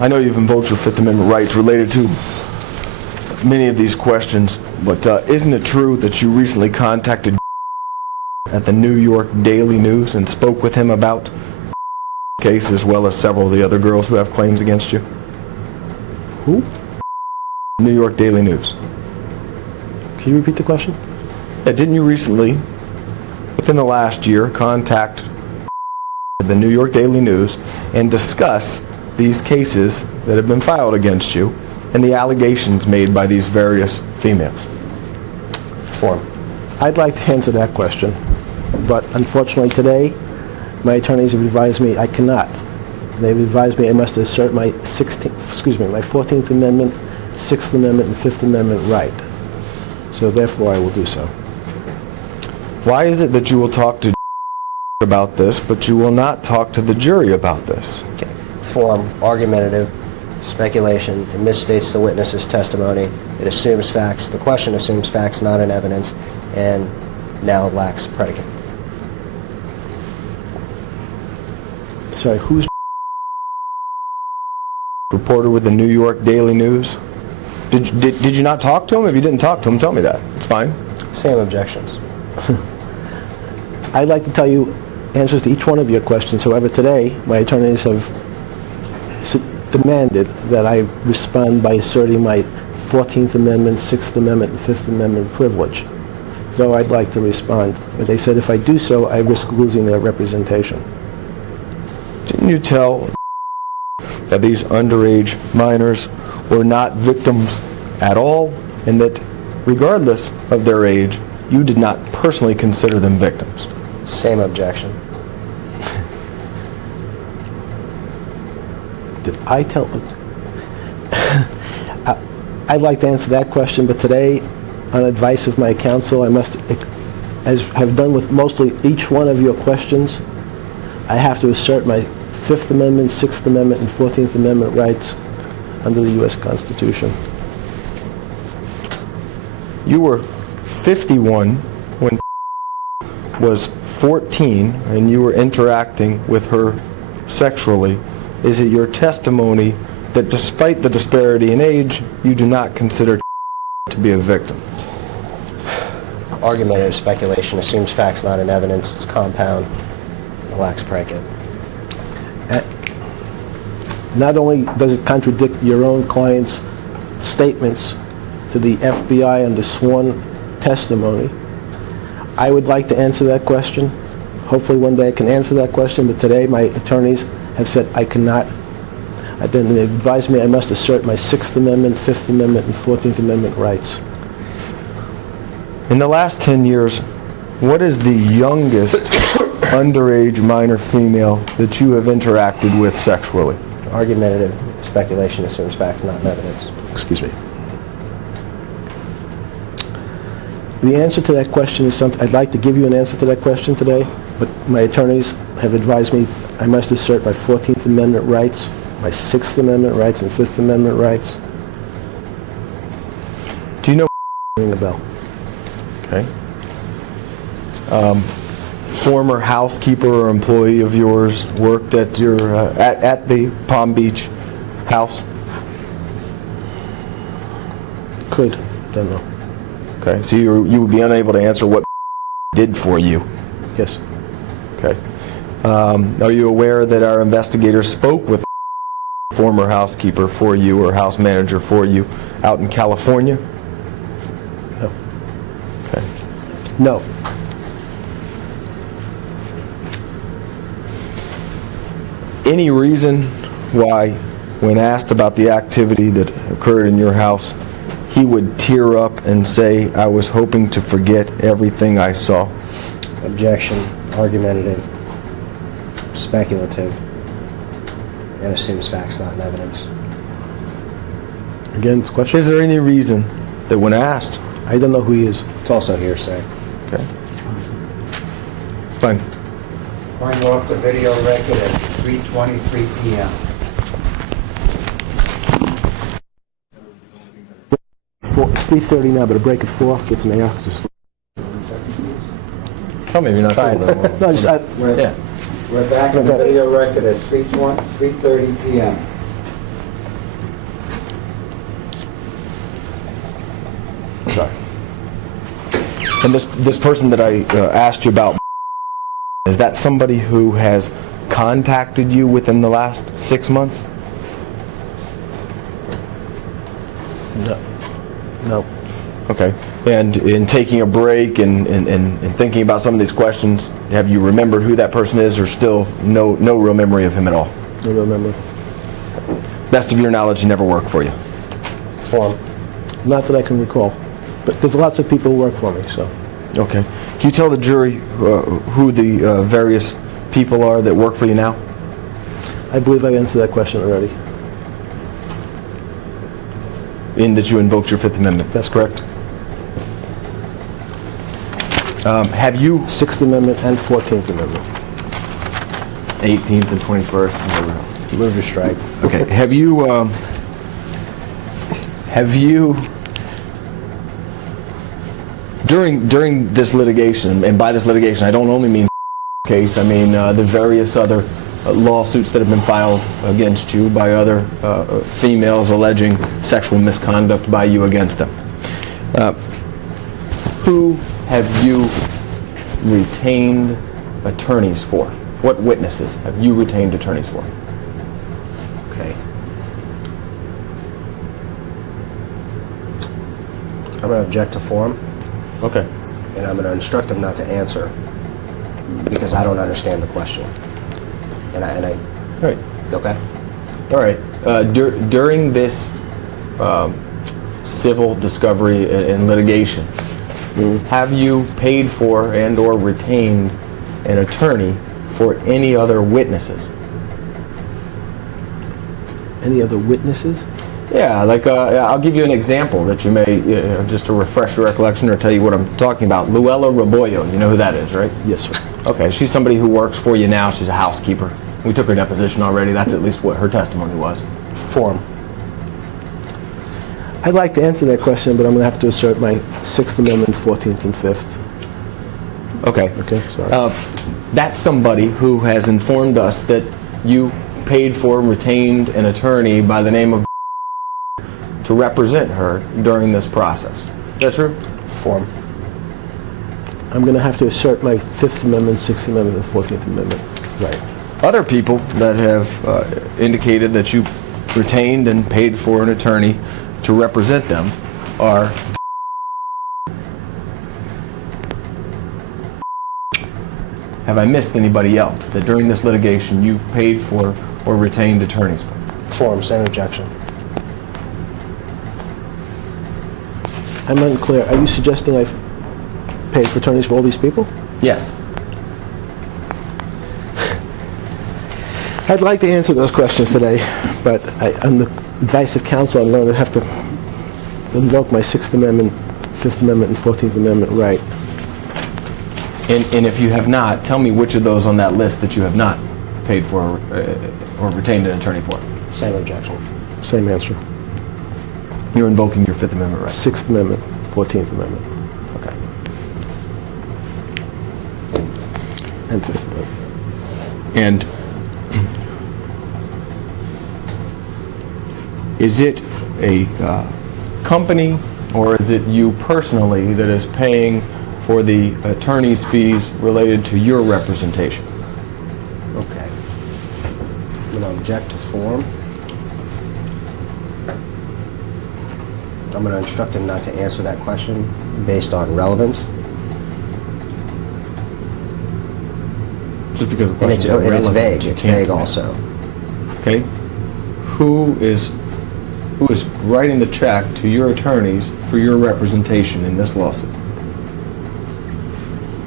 I know you've invoked your Fifth Amendment rights related to many of these questions, but isn't it true that you recently contacted at the New York Daily News and spoke with him about case as well as several of the other girls who have claims against you? Who? New York Daily News. Can you repeat the question? Yeah, didn't you recently, within the last year, contact the New York Daily News and discuss these cases that have been filed against you and the allegations made by these various females? Form. I'd like to answer that question, but unfortunately today, my attorneys have advised me I cannot. They've advised me I must assert my 14th Amendment, 6th Amendment, and 5th Amendment right. So therefore, I will do so. Why is it that you will talk to about this, but you will not talk to the jury about this? Okay. Form, argumentative, speculation. It misstates the witness's testimony. It assumes facts. The question assumes facts, not in evidence, and now lacks predicate. Sorry, who's Reporter with the New York Daily News? Did you not talk to him? If you didn't talk to him, tell me that. It's fine. Same objections. I'd like to tell you answers to each one of your questions. However, today, my attorneys have demanded that I respond by asserting my 14th Amendment, 6th Amendment, and 5th Amendment privilege. Though I'd like to respond. But they said if I do so, I risk losing their representation. Didn't you tell that these underage minors were not victims at all, and that regardless of their age, you did not personally consider them victims? Same objection. Did I tell... I'd like to answer that question, but today, on advice of my counsel, I must, as have done with mostly each one of your questions, I have to assert my 5th Amendment, 6th Amendment, and 14th Amendment rights under the U.S. Constitution. You were 51 when was 14 and you were interacting with her sexually. Is it your testimony that despite the disparity in age, you do not consider to be a victim? Argumentative speculation assumes facts, not in evidence. It's compound. It lacks predicate. Not only does it contradict your own client's statements to the FBI under sworn testimony, I would like to answer that question. Hopefully one day I can answer that question, but today my attorneys have said I cannot. Then they advised me I must assert my 6th Amendment, 5th Amendment, and 14th Amendment rights. In the last 10 years, what is the youngest underage minor female that you have interacted with sexually? Argumentative speculation assumes facts, not in evidence. Excuse me. The answer to that question is something, I'd like to give you an answer to that question today, but my attorneys have advised me I must assert my 14th Amendment rights, my 6th Amendment rights, and 5th Amendment rights. Do you know ring a bell. Okay. Former housekeeper or employee of yours worked at your at the Palm Beach house? Could, don't know. Okay, so you would be unable to answer what did for you. Yes. Okay. Are you aware that our investigators spoke with former housekeeper for you or house manager for you out in California? No. Okay. No. Any reason why, when asked about the activity that occurred in your house, he would tear up and say, "I was hoping to forget everything I saw"? Objection, argumentative, speculative, and assumes facts, not in evidence. Again, it's a question. Is there any reason that when asked? I don't know who he is. It's also hearsay. Okay. Fine. Going off the video record at 3:23 p.m. It's 3:30 now, but a break at 4, get some air. Just, Tell me if you're not Trying sure. to. no, just, Yeah. We're back in the video record at 3:30 p.m. Sorry. And this person that I asked you about, is that somebody who has contacted you within the last 6 months? no. No. Okay. And in taking a break and thinking about some of these questions, have you remembered who that person is, or still no real memory of him at all? I don't remember. Best of your knowledge, he never worked for you. Form. Not that I can recall. But there's lots of people who work for me, so. Okay. Can you tell the jury who the various people are that work for you now? I believe I answered that question already. In that you invoked your Fifth Amendment. That's correct. Have you... Sixth Amendment and 14th Amendment. 18th and 21st. Move to strike. Okay. Have you during this litigation, and by this litigation I don't only mean case, I mean the various other lawsuits that have been filed against you by other females alleging sexual misconduct by you against them. Who have you retained attorneys for? What witnesses have you retained attorneys for? Okay. I'm going to object to form, Okay. and I'm going to instruct him not to answer because I don't understand the question. And I All right. okay? All right. During this civil discovery and litigation, have you paid for and or retained an attorney for any other witnesses? Any other witnesses? Yeah, like I'll give you an example that you may, just to refresh your recollection or tell you what I'm talking about. Luella Rebollo, you know who that is, right? Yes, sir. Okay, she's somebody who works for you now. She's a housekeeper. We took her deposition already. That's at least what her testimony was. Form. I'd like to answer that question, but I'm going to have to assert my Sixth Amendment, 14th and 5th. Okay. Okay, sorry. That's somebody who has informed us that you paid for and retained an attorney by the name of to represent her during this process. Is that true? Form. I'm going to have to assert my Fifth Amendment, Sixth Amendment, and 14th Amendment. Right. Other people that have indicated that you retained and paid for an attorney to represent them are Have I missed anybody else that during this litigation you've paid for or retained attorneys? Form. Same objection. I'm unclear. Are you suggesting I've paid for attorneys for all these people? Yes. I'd like to answer those questions today, but on the advice of counsel, I'm going to have to invoke my Sixth Amendment, Fifth Amendment, and 14th Amendment right. And if you have not, tell me which of those on that list that you have not paid for or retained an attorney for. Same objection. Same answer. you're invoking your Fifth Amendment right. Sixth Amendment, 14th Amendment. Okay. And Fifth Amendment. And is it a company or is it you personally that is paying for the attorney's fees related to your representation? Okay. I'm going to object to form. I'm going to instruct him not to answer that question based on relevance. Just because the And it's questions are relevant, vague. you It's can't vague do that. also. Okay. Who is writing the check to your attorneys for your representation in this lawsuit?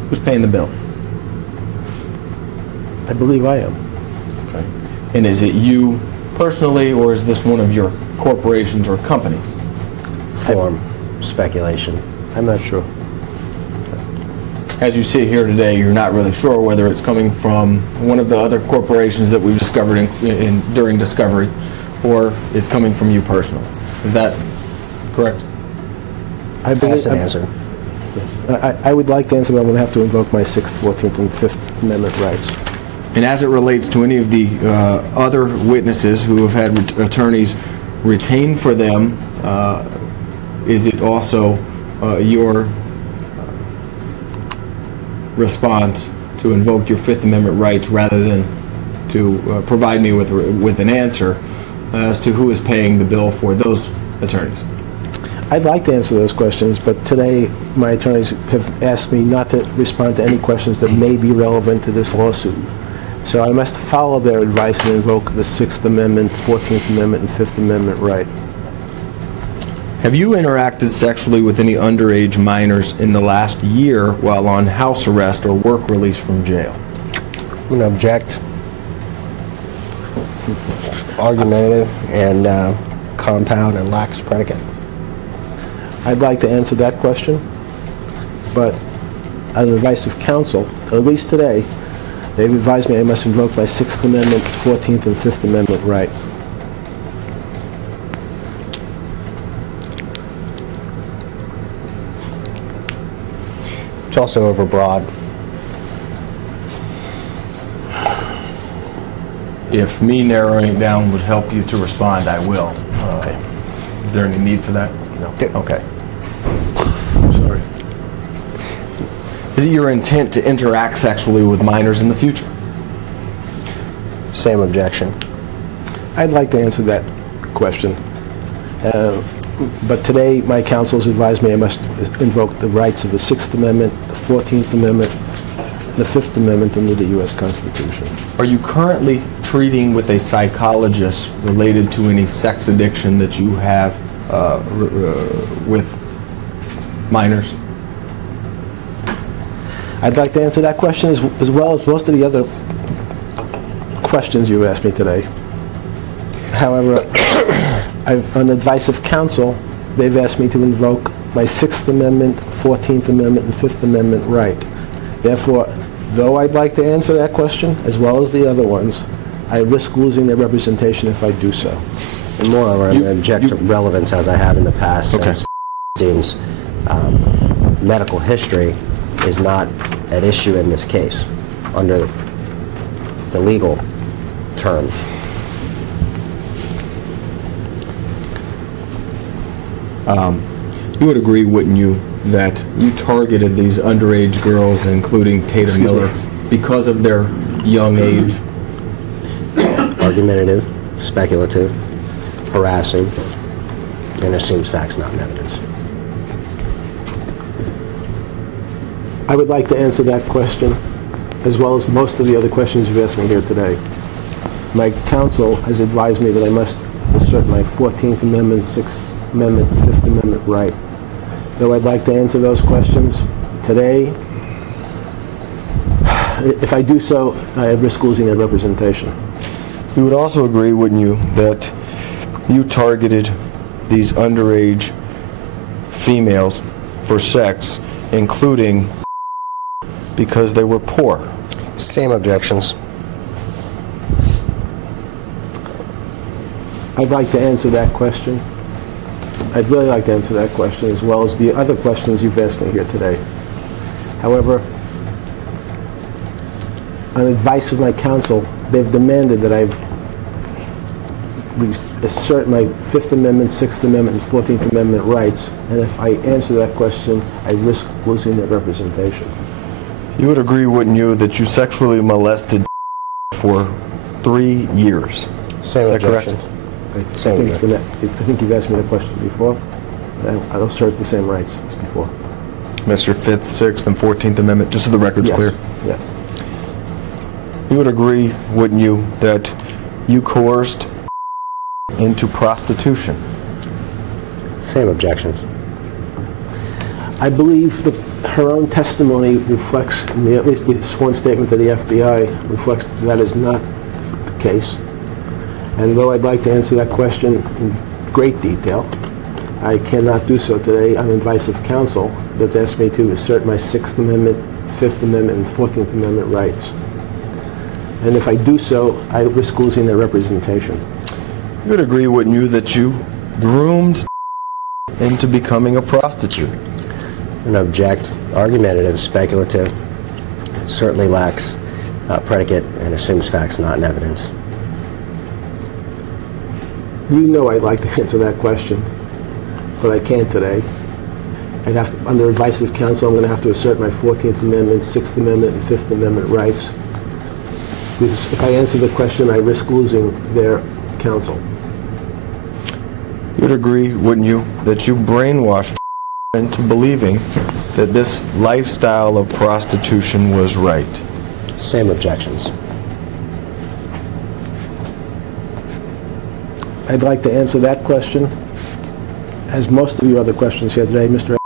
Who's paying the bill? I believe I am. Okay. And is it you personally, or is this one of your corporations or companies? Form. Speculation. I'm not sure. As you sit here today, you're not really sure whether it's coming from one of the other corporations that we've discovered during discovery, or it's coming from you personally. Is that correct? I Asked and answered. I would like to answer, but I'm going to have to invoke my 6th, 14th, and 5th Amendment rights. And as it relates to any of the other witnesses who have had attorneys retained for them, is it also your response to invoke your Fifth Amendment rights rather than to provide me with an answer as to who is paying the bill for those attorneys? I'd like to answer those questions, but today my attorneys have asked me not to respond to any questions that may be relevant to this lawsuit. So I must follow their advice and invoke the 6th Amendment, 14th Amendment, and 5th Amendment right. Have you interacted sexually with any underage minors in the last year while on house arrest or work release from jail? I'm going to object. Argumentative and compound and lacks predicate. I'd like to answer that question, but on the advice of counsel, at least today, they've advised me I must invoke my 6th Amendment, 14th, and 5th Amendment right. It's also overbroad. If me narrowing it down would help you to respond, I will. Okay. Is there any need for that? No. Okay. Sorry. Is it your intent to interact sexually with minors in the future? Same objection. I'd like to answer that question. But today, my counsels advised me I must invoke the rights of the 6th Amendment, the 14th Amendment, the 5th Amendment under the U.S. Constitution. Are you currently treating with a psychologist related to any sex addiction that you have with minors? I'd like to answer that question as well as most of the other questions you asked me today. However, on advice of counsel, they've asked me to invoke my 6th Amendment, 14th Amendment, and 5th Amendment right. Therefore, though I'd like to answer that question, as well as the other ones, I risk losing their representation if I do so. And moreover, I'm going to object to relevance as I have in the past. Okay. Since Epstein's medical history is not at issue in this case under the legal terms. You would agree, wouldn't you, that you targeted these underage girls, including Tatum Miller, because of their young age? Argumentative, speculative, harassing, and assumes facts, not evidence. I would like to answer that question, as well as most of the other questions you've asked me here today. My counsel has advised me that I must assert my 14th Amendment, 6th Amendment, and 5th Amendment right. Though I'd like to answer those questions today, if I do so, I risk losing their representation. You would also agree, wouldn't you, that you targeted these underage females for sex, including because they were poor? Same objections. I'd like to answer that question. I'd really like to answer that question as well as the other questions you've asked me here today. However, on advice of my counsel, they've demanded that I assert my Fifth Amendment, Sixth Amendment, and 14th Amendment rights, and if I answer that question, I risk losing that representation. You would agree, wouldn't you, that you sexually molested for 3 years? Same Is that correct? objection. I think you've asked me the question before. I'll assert the same rights as before. Mr. Fifth, Sixth, and 14th Amendment, just so the record's Yes. clear. Yeah. You would agree, wouldn't you, that you coerced into prostitution? Same objections. I believe that her own testimony reflects, at least the sworn statement to the FBI reflects that is not the case. And though I'd like to answer that question in great detail, I cannot do so today on advice of counsel that's asked me to assert my Sixth Amendment, Fifth Amendment, and 14th Amendment rights. And if I do so, I risk losing their representation. You would agree, wouldn't you, that you groomed into becoming a prostitute? An object, argumentative, speculative. It certainly lacks predicate and assumes facts not in evidence. You know I'd like to answer that question, but I can't today. I'd have to, under advice of counsel, I'm going to have to assert my 14th Amendment, 6th Amendment, and 5th Amendment rights. Because if I answer the question, I risk losing their counsel. You would agree, wouldn't you, that you brainwashed into believing that this lifestyle of prostitution was right? Same objections. I'd like to answer that question, as most of your other questions here today, Mr.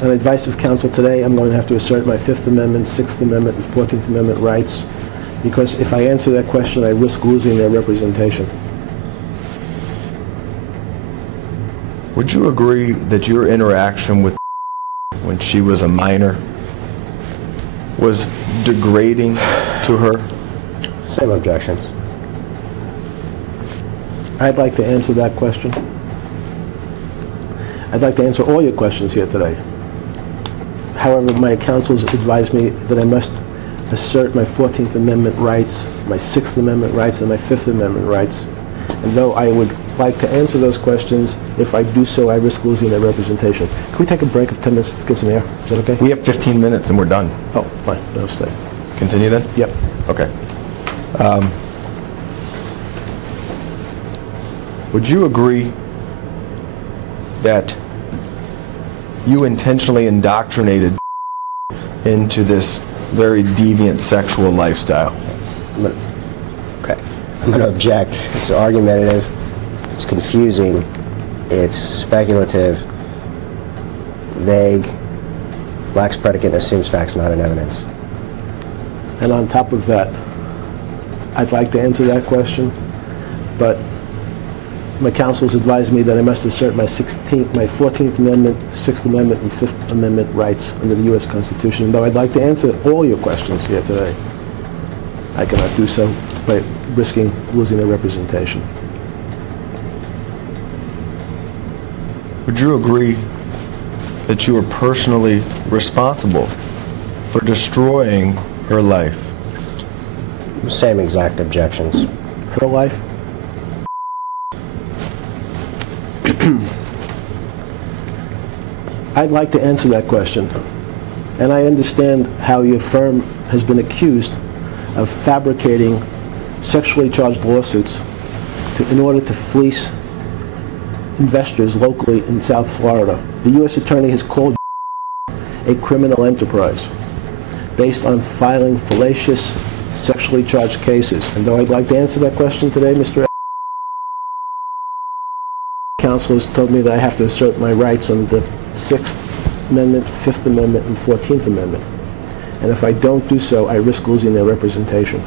On advice of counsel today, I'm going to have to assert my Fifth Amendment, Sixth Amendment, and 14th Amendment rights, because if I answer that question, I risk losing their representation. Would you agree that your interaction with when she was a minor was degrading to her? Same objections. I'd like to answer that question. I'd like to answer all your questions here today. However, my counsels advised me that I must assert my 14th Amendment rights, my 6th Amendment rights, and my 5th Amendment rights. And though I would like to answer those questions, if I do so, I risk losing their representation. Can we take a break of 10 minutes to get some air? Is that okay? We have 15 minutes and we're done. Oh, fine. I'll stay. Continue then? Yep. Okay. Would you agree that you intentionally indoctrinated into this very deviant sexual lifestyle? Okay. I'm going to object. It's argumentative. It's confusing. It's speculative. Vague. Lacks predicate and assumes facts not in evidence. And on top of that, I'd like to answer that question, but my counsels advised me that I must assert my 14th Amendment, 6th Amendment, and 5th Amendment rights under the U.S. Constitution. And though I'd like to answer all your questions here today, I cannot do so by risking losing their representation. Would you agree that you were personally responsible for destroying her life? Same exact objections. Her life? I'd like to answer that question. And I understand how your firm has been accused of fabricating sexually charged lawsuits in order to fleece investors locally in South Florida. The U.S. Attorney has called a criminal enterprise based on filing fallacious, sexually charged cases. And though I'd like to answer that question today, Mr. Counsel has told me that I have to assert my rights under the 6th Amendment, 5th Amendment, and 14th Amendment. And if I don't do so, I risk losing their representation.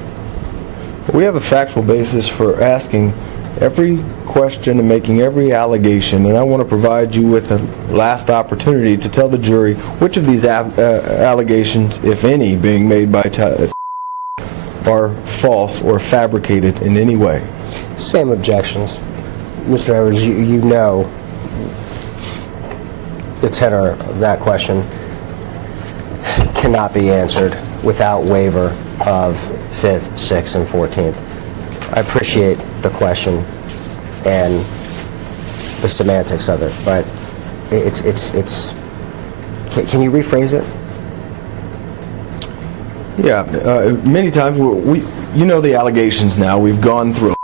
We have a factual basis for asking every question and making every allegation, and I want to provide you with a last opportunity to tell the jury which of these allegations, if any, being made by are false or fabricated in any way. Same objections. Mr. Edwards, you know the tenor of that question cannot be answered without waiver of 5th, 6th, and 14th. I appreciate the question and the semantics of it, but it's can you rephrase it? Yeah, many times you know the allegations now. We've gone through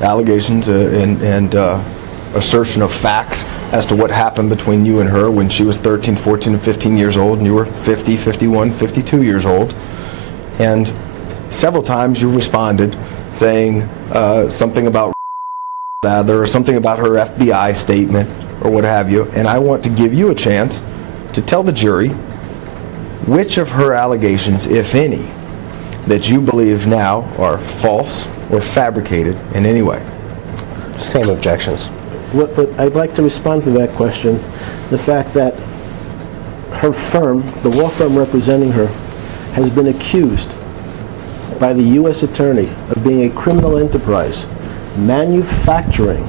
allegations and assertion of facts as to what happened between you and her when she was 13, 14, and 15 years old, and you were 50, 51, 52 years old. And several times you responded saying something about or something about her FBI statement or what have you. And I want to give you a chance to tell the jury which of her allegations, if any, that you believe now are false or fabricated in any way. Same objections. What I'd like to respond to that question. The fact that her firm, the law firm representing her, has been accused by the U.S. Attorney of being a criminal enterprise, manufacturing,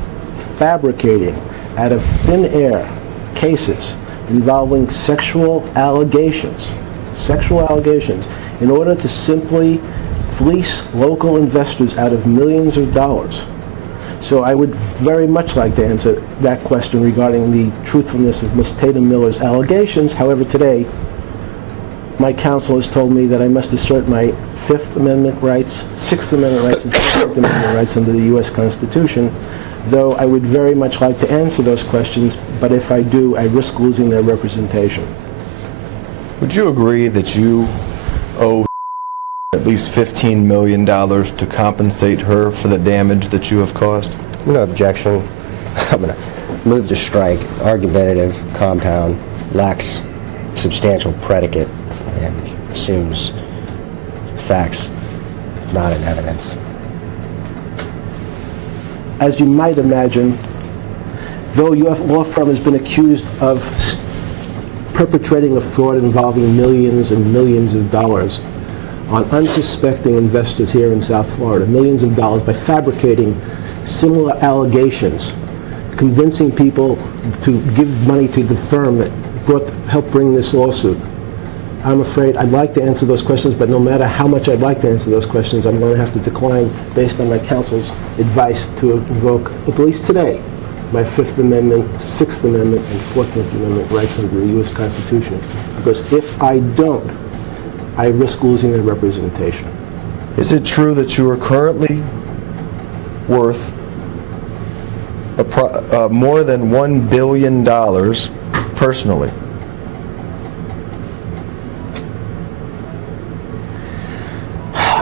fabricating out of thin air cases involving sexual allegations in order to simply fleece local investors out of millions of dollars. So I would very much like to answer that question regarding the truthfulness of Ms. Tatum Miller's allegations. However, today, my counsel has told me that I must assert my Fifth Amendment rights, Sixth Amendment rights, and 14th Amendment rights under the U.S. Constitution, though I would very much like to answer those questions, but if I do, I risk losing their representation. Would you agree that you owe at least $15 million to compensate her for the damage that you have caused? No objection. I'm going to move to strike. Argumentative, compound, lacks substantial predicate, and assumes facts not in evidence. As you might imagine, though your law firm has been accused of perpetrating a fraud involving millions and millions of dollars on unsuspecting investors here in South Florida, millions of dollars, by fabricating similar allegations, convincing people to give money to the firm that helped bring this lawsuit. I'm afraid I'd like to answer those questions, but no matter how much I'd like to answer those questions, I'm going to have to decline, based on my counsel's advice, to invoke, at least today, my Fifth Amendment, Sixth Amendment, and 14th Amendment rights under the U.S. Constitution. Because if I don't, I risk losing their representation. Is it true that you are currently worth more than $1 billion personally?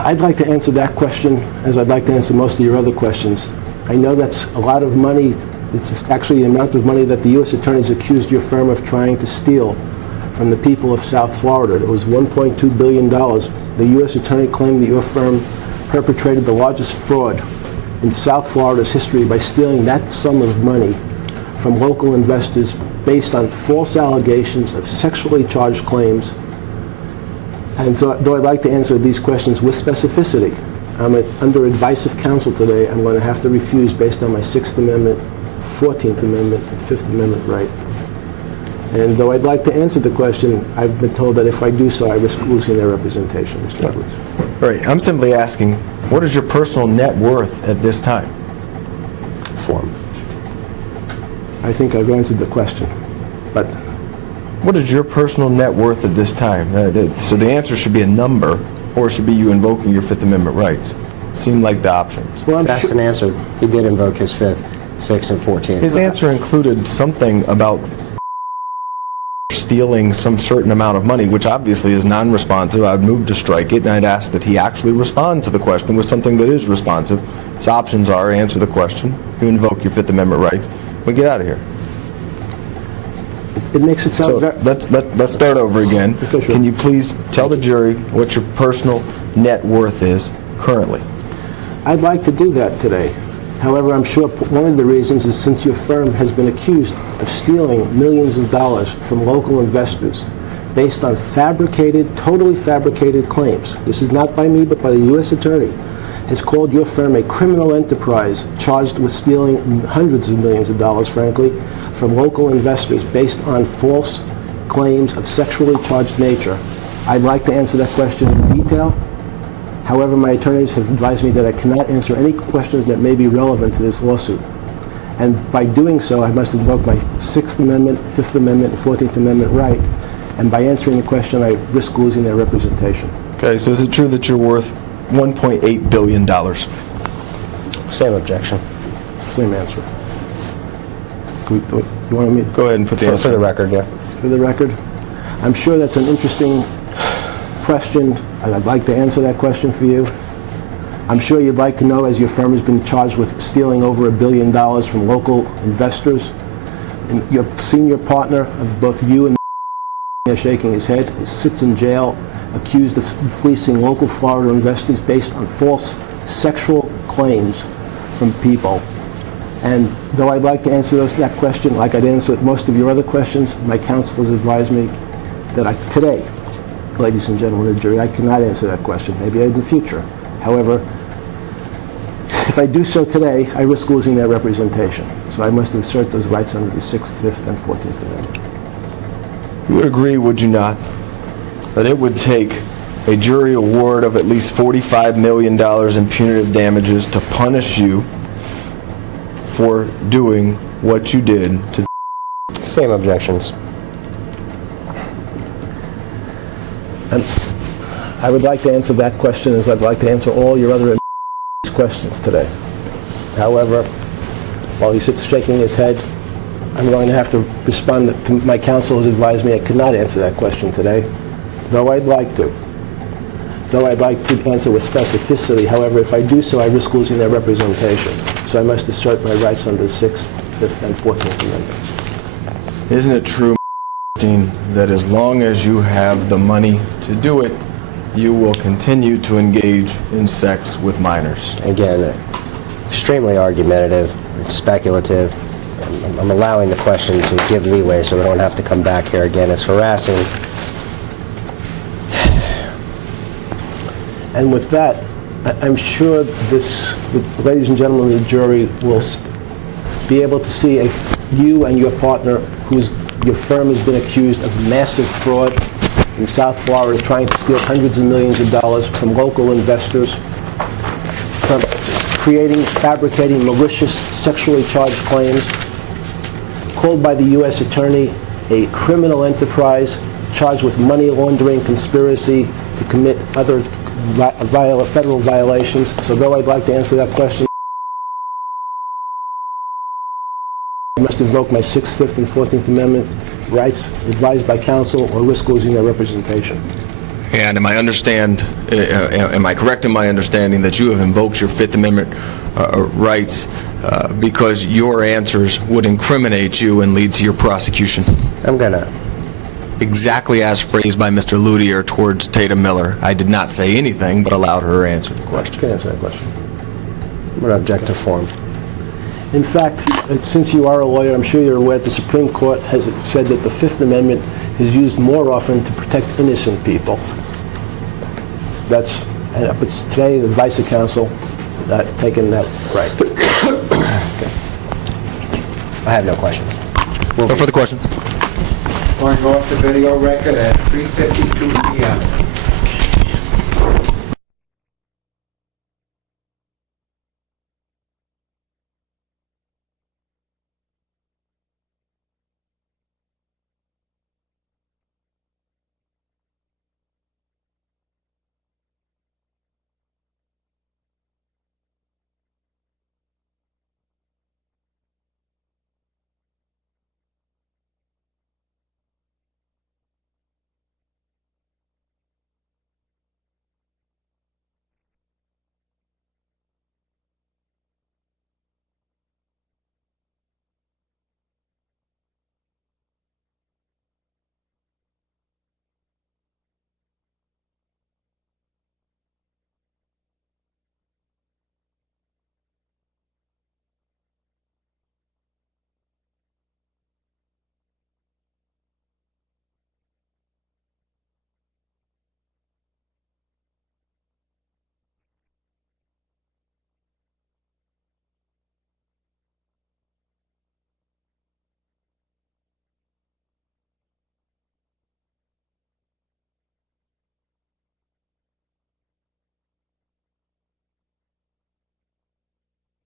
I'd like to answer that question as I'd like to answer most of your other questions. I know that's a lot of money. It's actually the amount of money that the U.S. Attorney's accused your firm of trying to steal from the people of South Florida. It was $1.2 billion. The U.S. Attorney claimed that your firm perpetrated the largest fraud in South Florida's history by stealing that sum of money from local investors based on false allegations of sexually charged claims. And so, though I'd like to answer these questions with specificity, under advice of counsel today, I'm going to have to refuse based on my Sixth Amendment, 14th Amendment, and Fifth Amendment right. And though I'd like to answer the question, I've been told that if I do so, I risk losing their representation, Mr. Edwards. All right, I'm simply asking, what is your personal net worth at this time? Form. I think I've answered the question, but What is your personal net worth at this time? So the answer should be a number, or it should be you invoking your Fifth Amendment rights. Seem like the options. well, I'm That's sure, an answer. He did invoke his 5th, 6th, and 14th. His answer included something about stealing some certain amount of money, which obviously is non-responsive. I'd move to strike it, and I'd ask that he actually respond to the question with something that is responsive. His options are answer the question, you invoke your Fifth Amendment rights, we get out of here. it makes it sound So very... let's start over again. Okay, sure. Can you please tell the jury what your personal net worth is currently? I'd like to do that today. However, I'm sure one of the reasons is since your firm has been accused of stealing millions of dollars from local investors based on fabricated, totally fabricated claims. This is not by me, but by the U.S. Attorney, has called your firm a criminal enterprise charged with stealing hundreds of millions of dollars, frankly, from local investors based on false claims of sexually charged nature. I'd like to answer that question in detail. However, my attorneys have advised me that I cannot answer any questions that may be relevant to this lawsuit. And by doing so, I must invoke my Sixth Amendment, Fifth Amendment, and 14th Amendment right. And by answering the question, I risk losing their representation. Okay, so is it true that you're worth $1.8 billion? Same objection. Same answer. You want me to Go ahead and put the answer. For the record, yeah. for the record? I'm sure that's an interesting question. I'd like to answer that question for you. I'm sure you'd like to know, as your firm has been charged with stealing over $1 billion from local investors. And your senior partner of both you and shaking his head, sits in jail accused of fleecing local Florida investors based on false sexual claims from people. And though I'd like to answer that question like I'd answer most of your other questions, my counsel has advised me that today, ladies and gentlemen of the jury, I cannot answer that question. Maybe in the future. However, if I do so today, I risk losing their representation. So I must assert those rights under the 6th, 5th, and 14th Amendment. You would agree, would you not, that it would take a jury award of at least $45 million in punitive damages to punish you for doing what you did to... Same objections. I would like to answer that question as I'd like to answer all your other questions today. However, while he sits shaking his head, I'm going to have to respond to my counsel has advised me I could not answer that question today, though I'd like to. Though I'd like to answer with specificity. However, if I do so, I risk losing their representation. So I must assert my rights under the 6th, 5th, and 14th Amendment. Isn't it true, Epstein, that as long as you have the money to do it, you will continue to engage in sex with minors? Again, extremely argumentative, it's speculative. I'm allowing the question to give leeway so we don't have to come back here again. It's harassing. And with that, I'm sure the ladies and gentlemen of the jury will be able to see you and your partner, your firm has been accused of massive fraud in South Florida, trying to steal hundreds of millions of dollars from local investors, from fabricating malicious, sexually charged claims, called by the U.S. Attorney a criminal enterprise, charged with money laundering, conspiracy to commit other federal violations. So though I'd like to answer that question, I must invoke my 6th, 5th, and 14th Amendment rights advised by counsel or risk losing their representation. And am I correct in my understanding that you have invoked your Fifth Amendment rights because your answers would incriminate you and lead to your prosecution? I'm gonna. Exactly as phrased by Mr. Ludier towards Tatum Miller. I did not say anything, but allowed her to answer the I question. can answer that question. I'm gonna object to form. In fact, since you are a lawyer, I'm sure you're aware the Supreme Court has said that the Fifth Amendment is used more often to protect innocent people. But today the Vice Counsel taken that right. Okay. I have no questions. No further questions. Going off the video record at 3:52 p.m.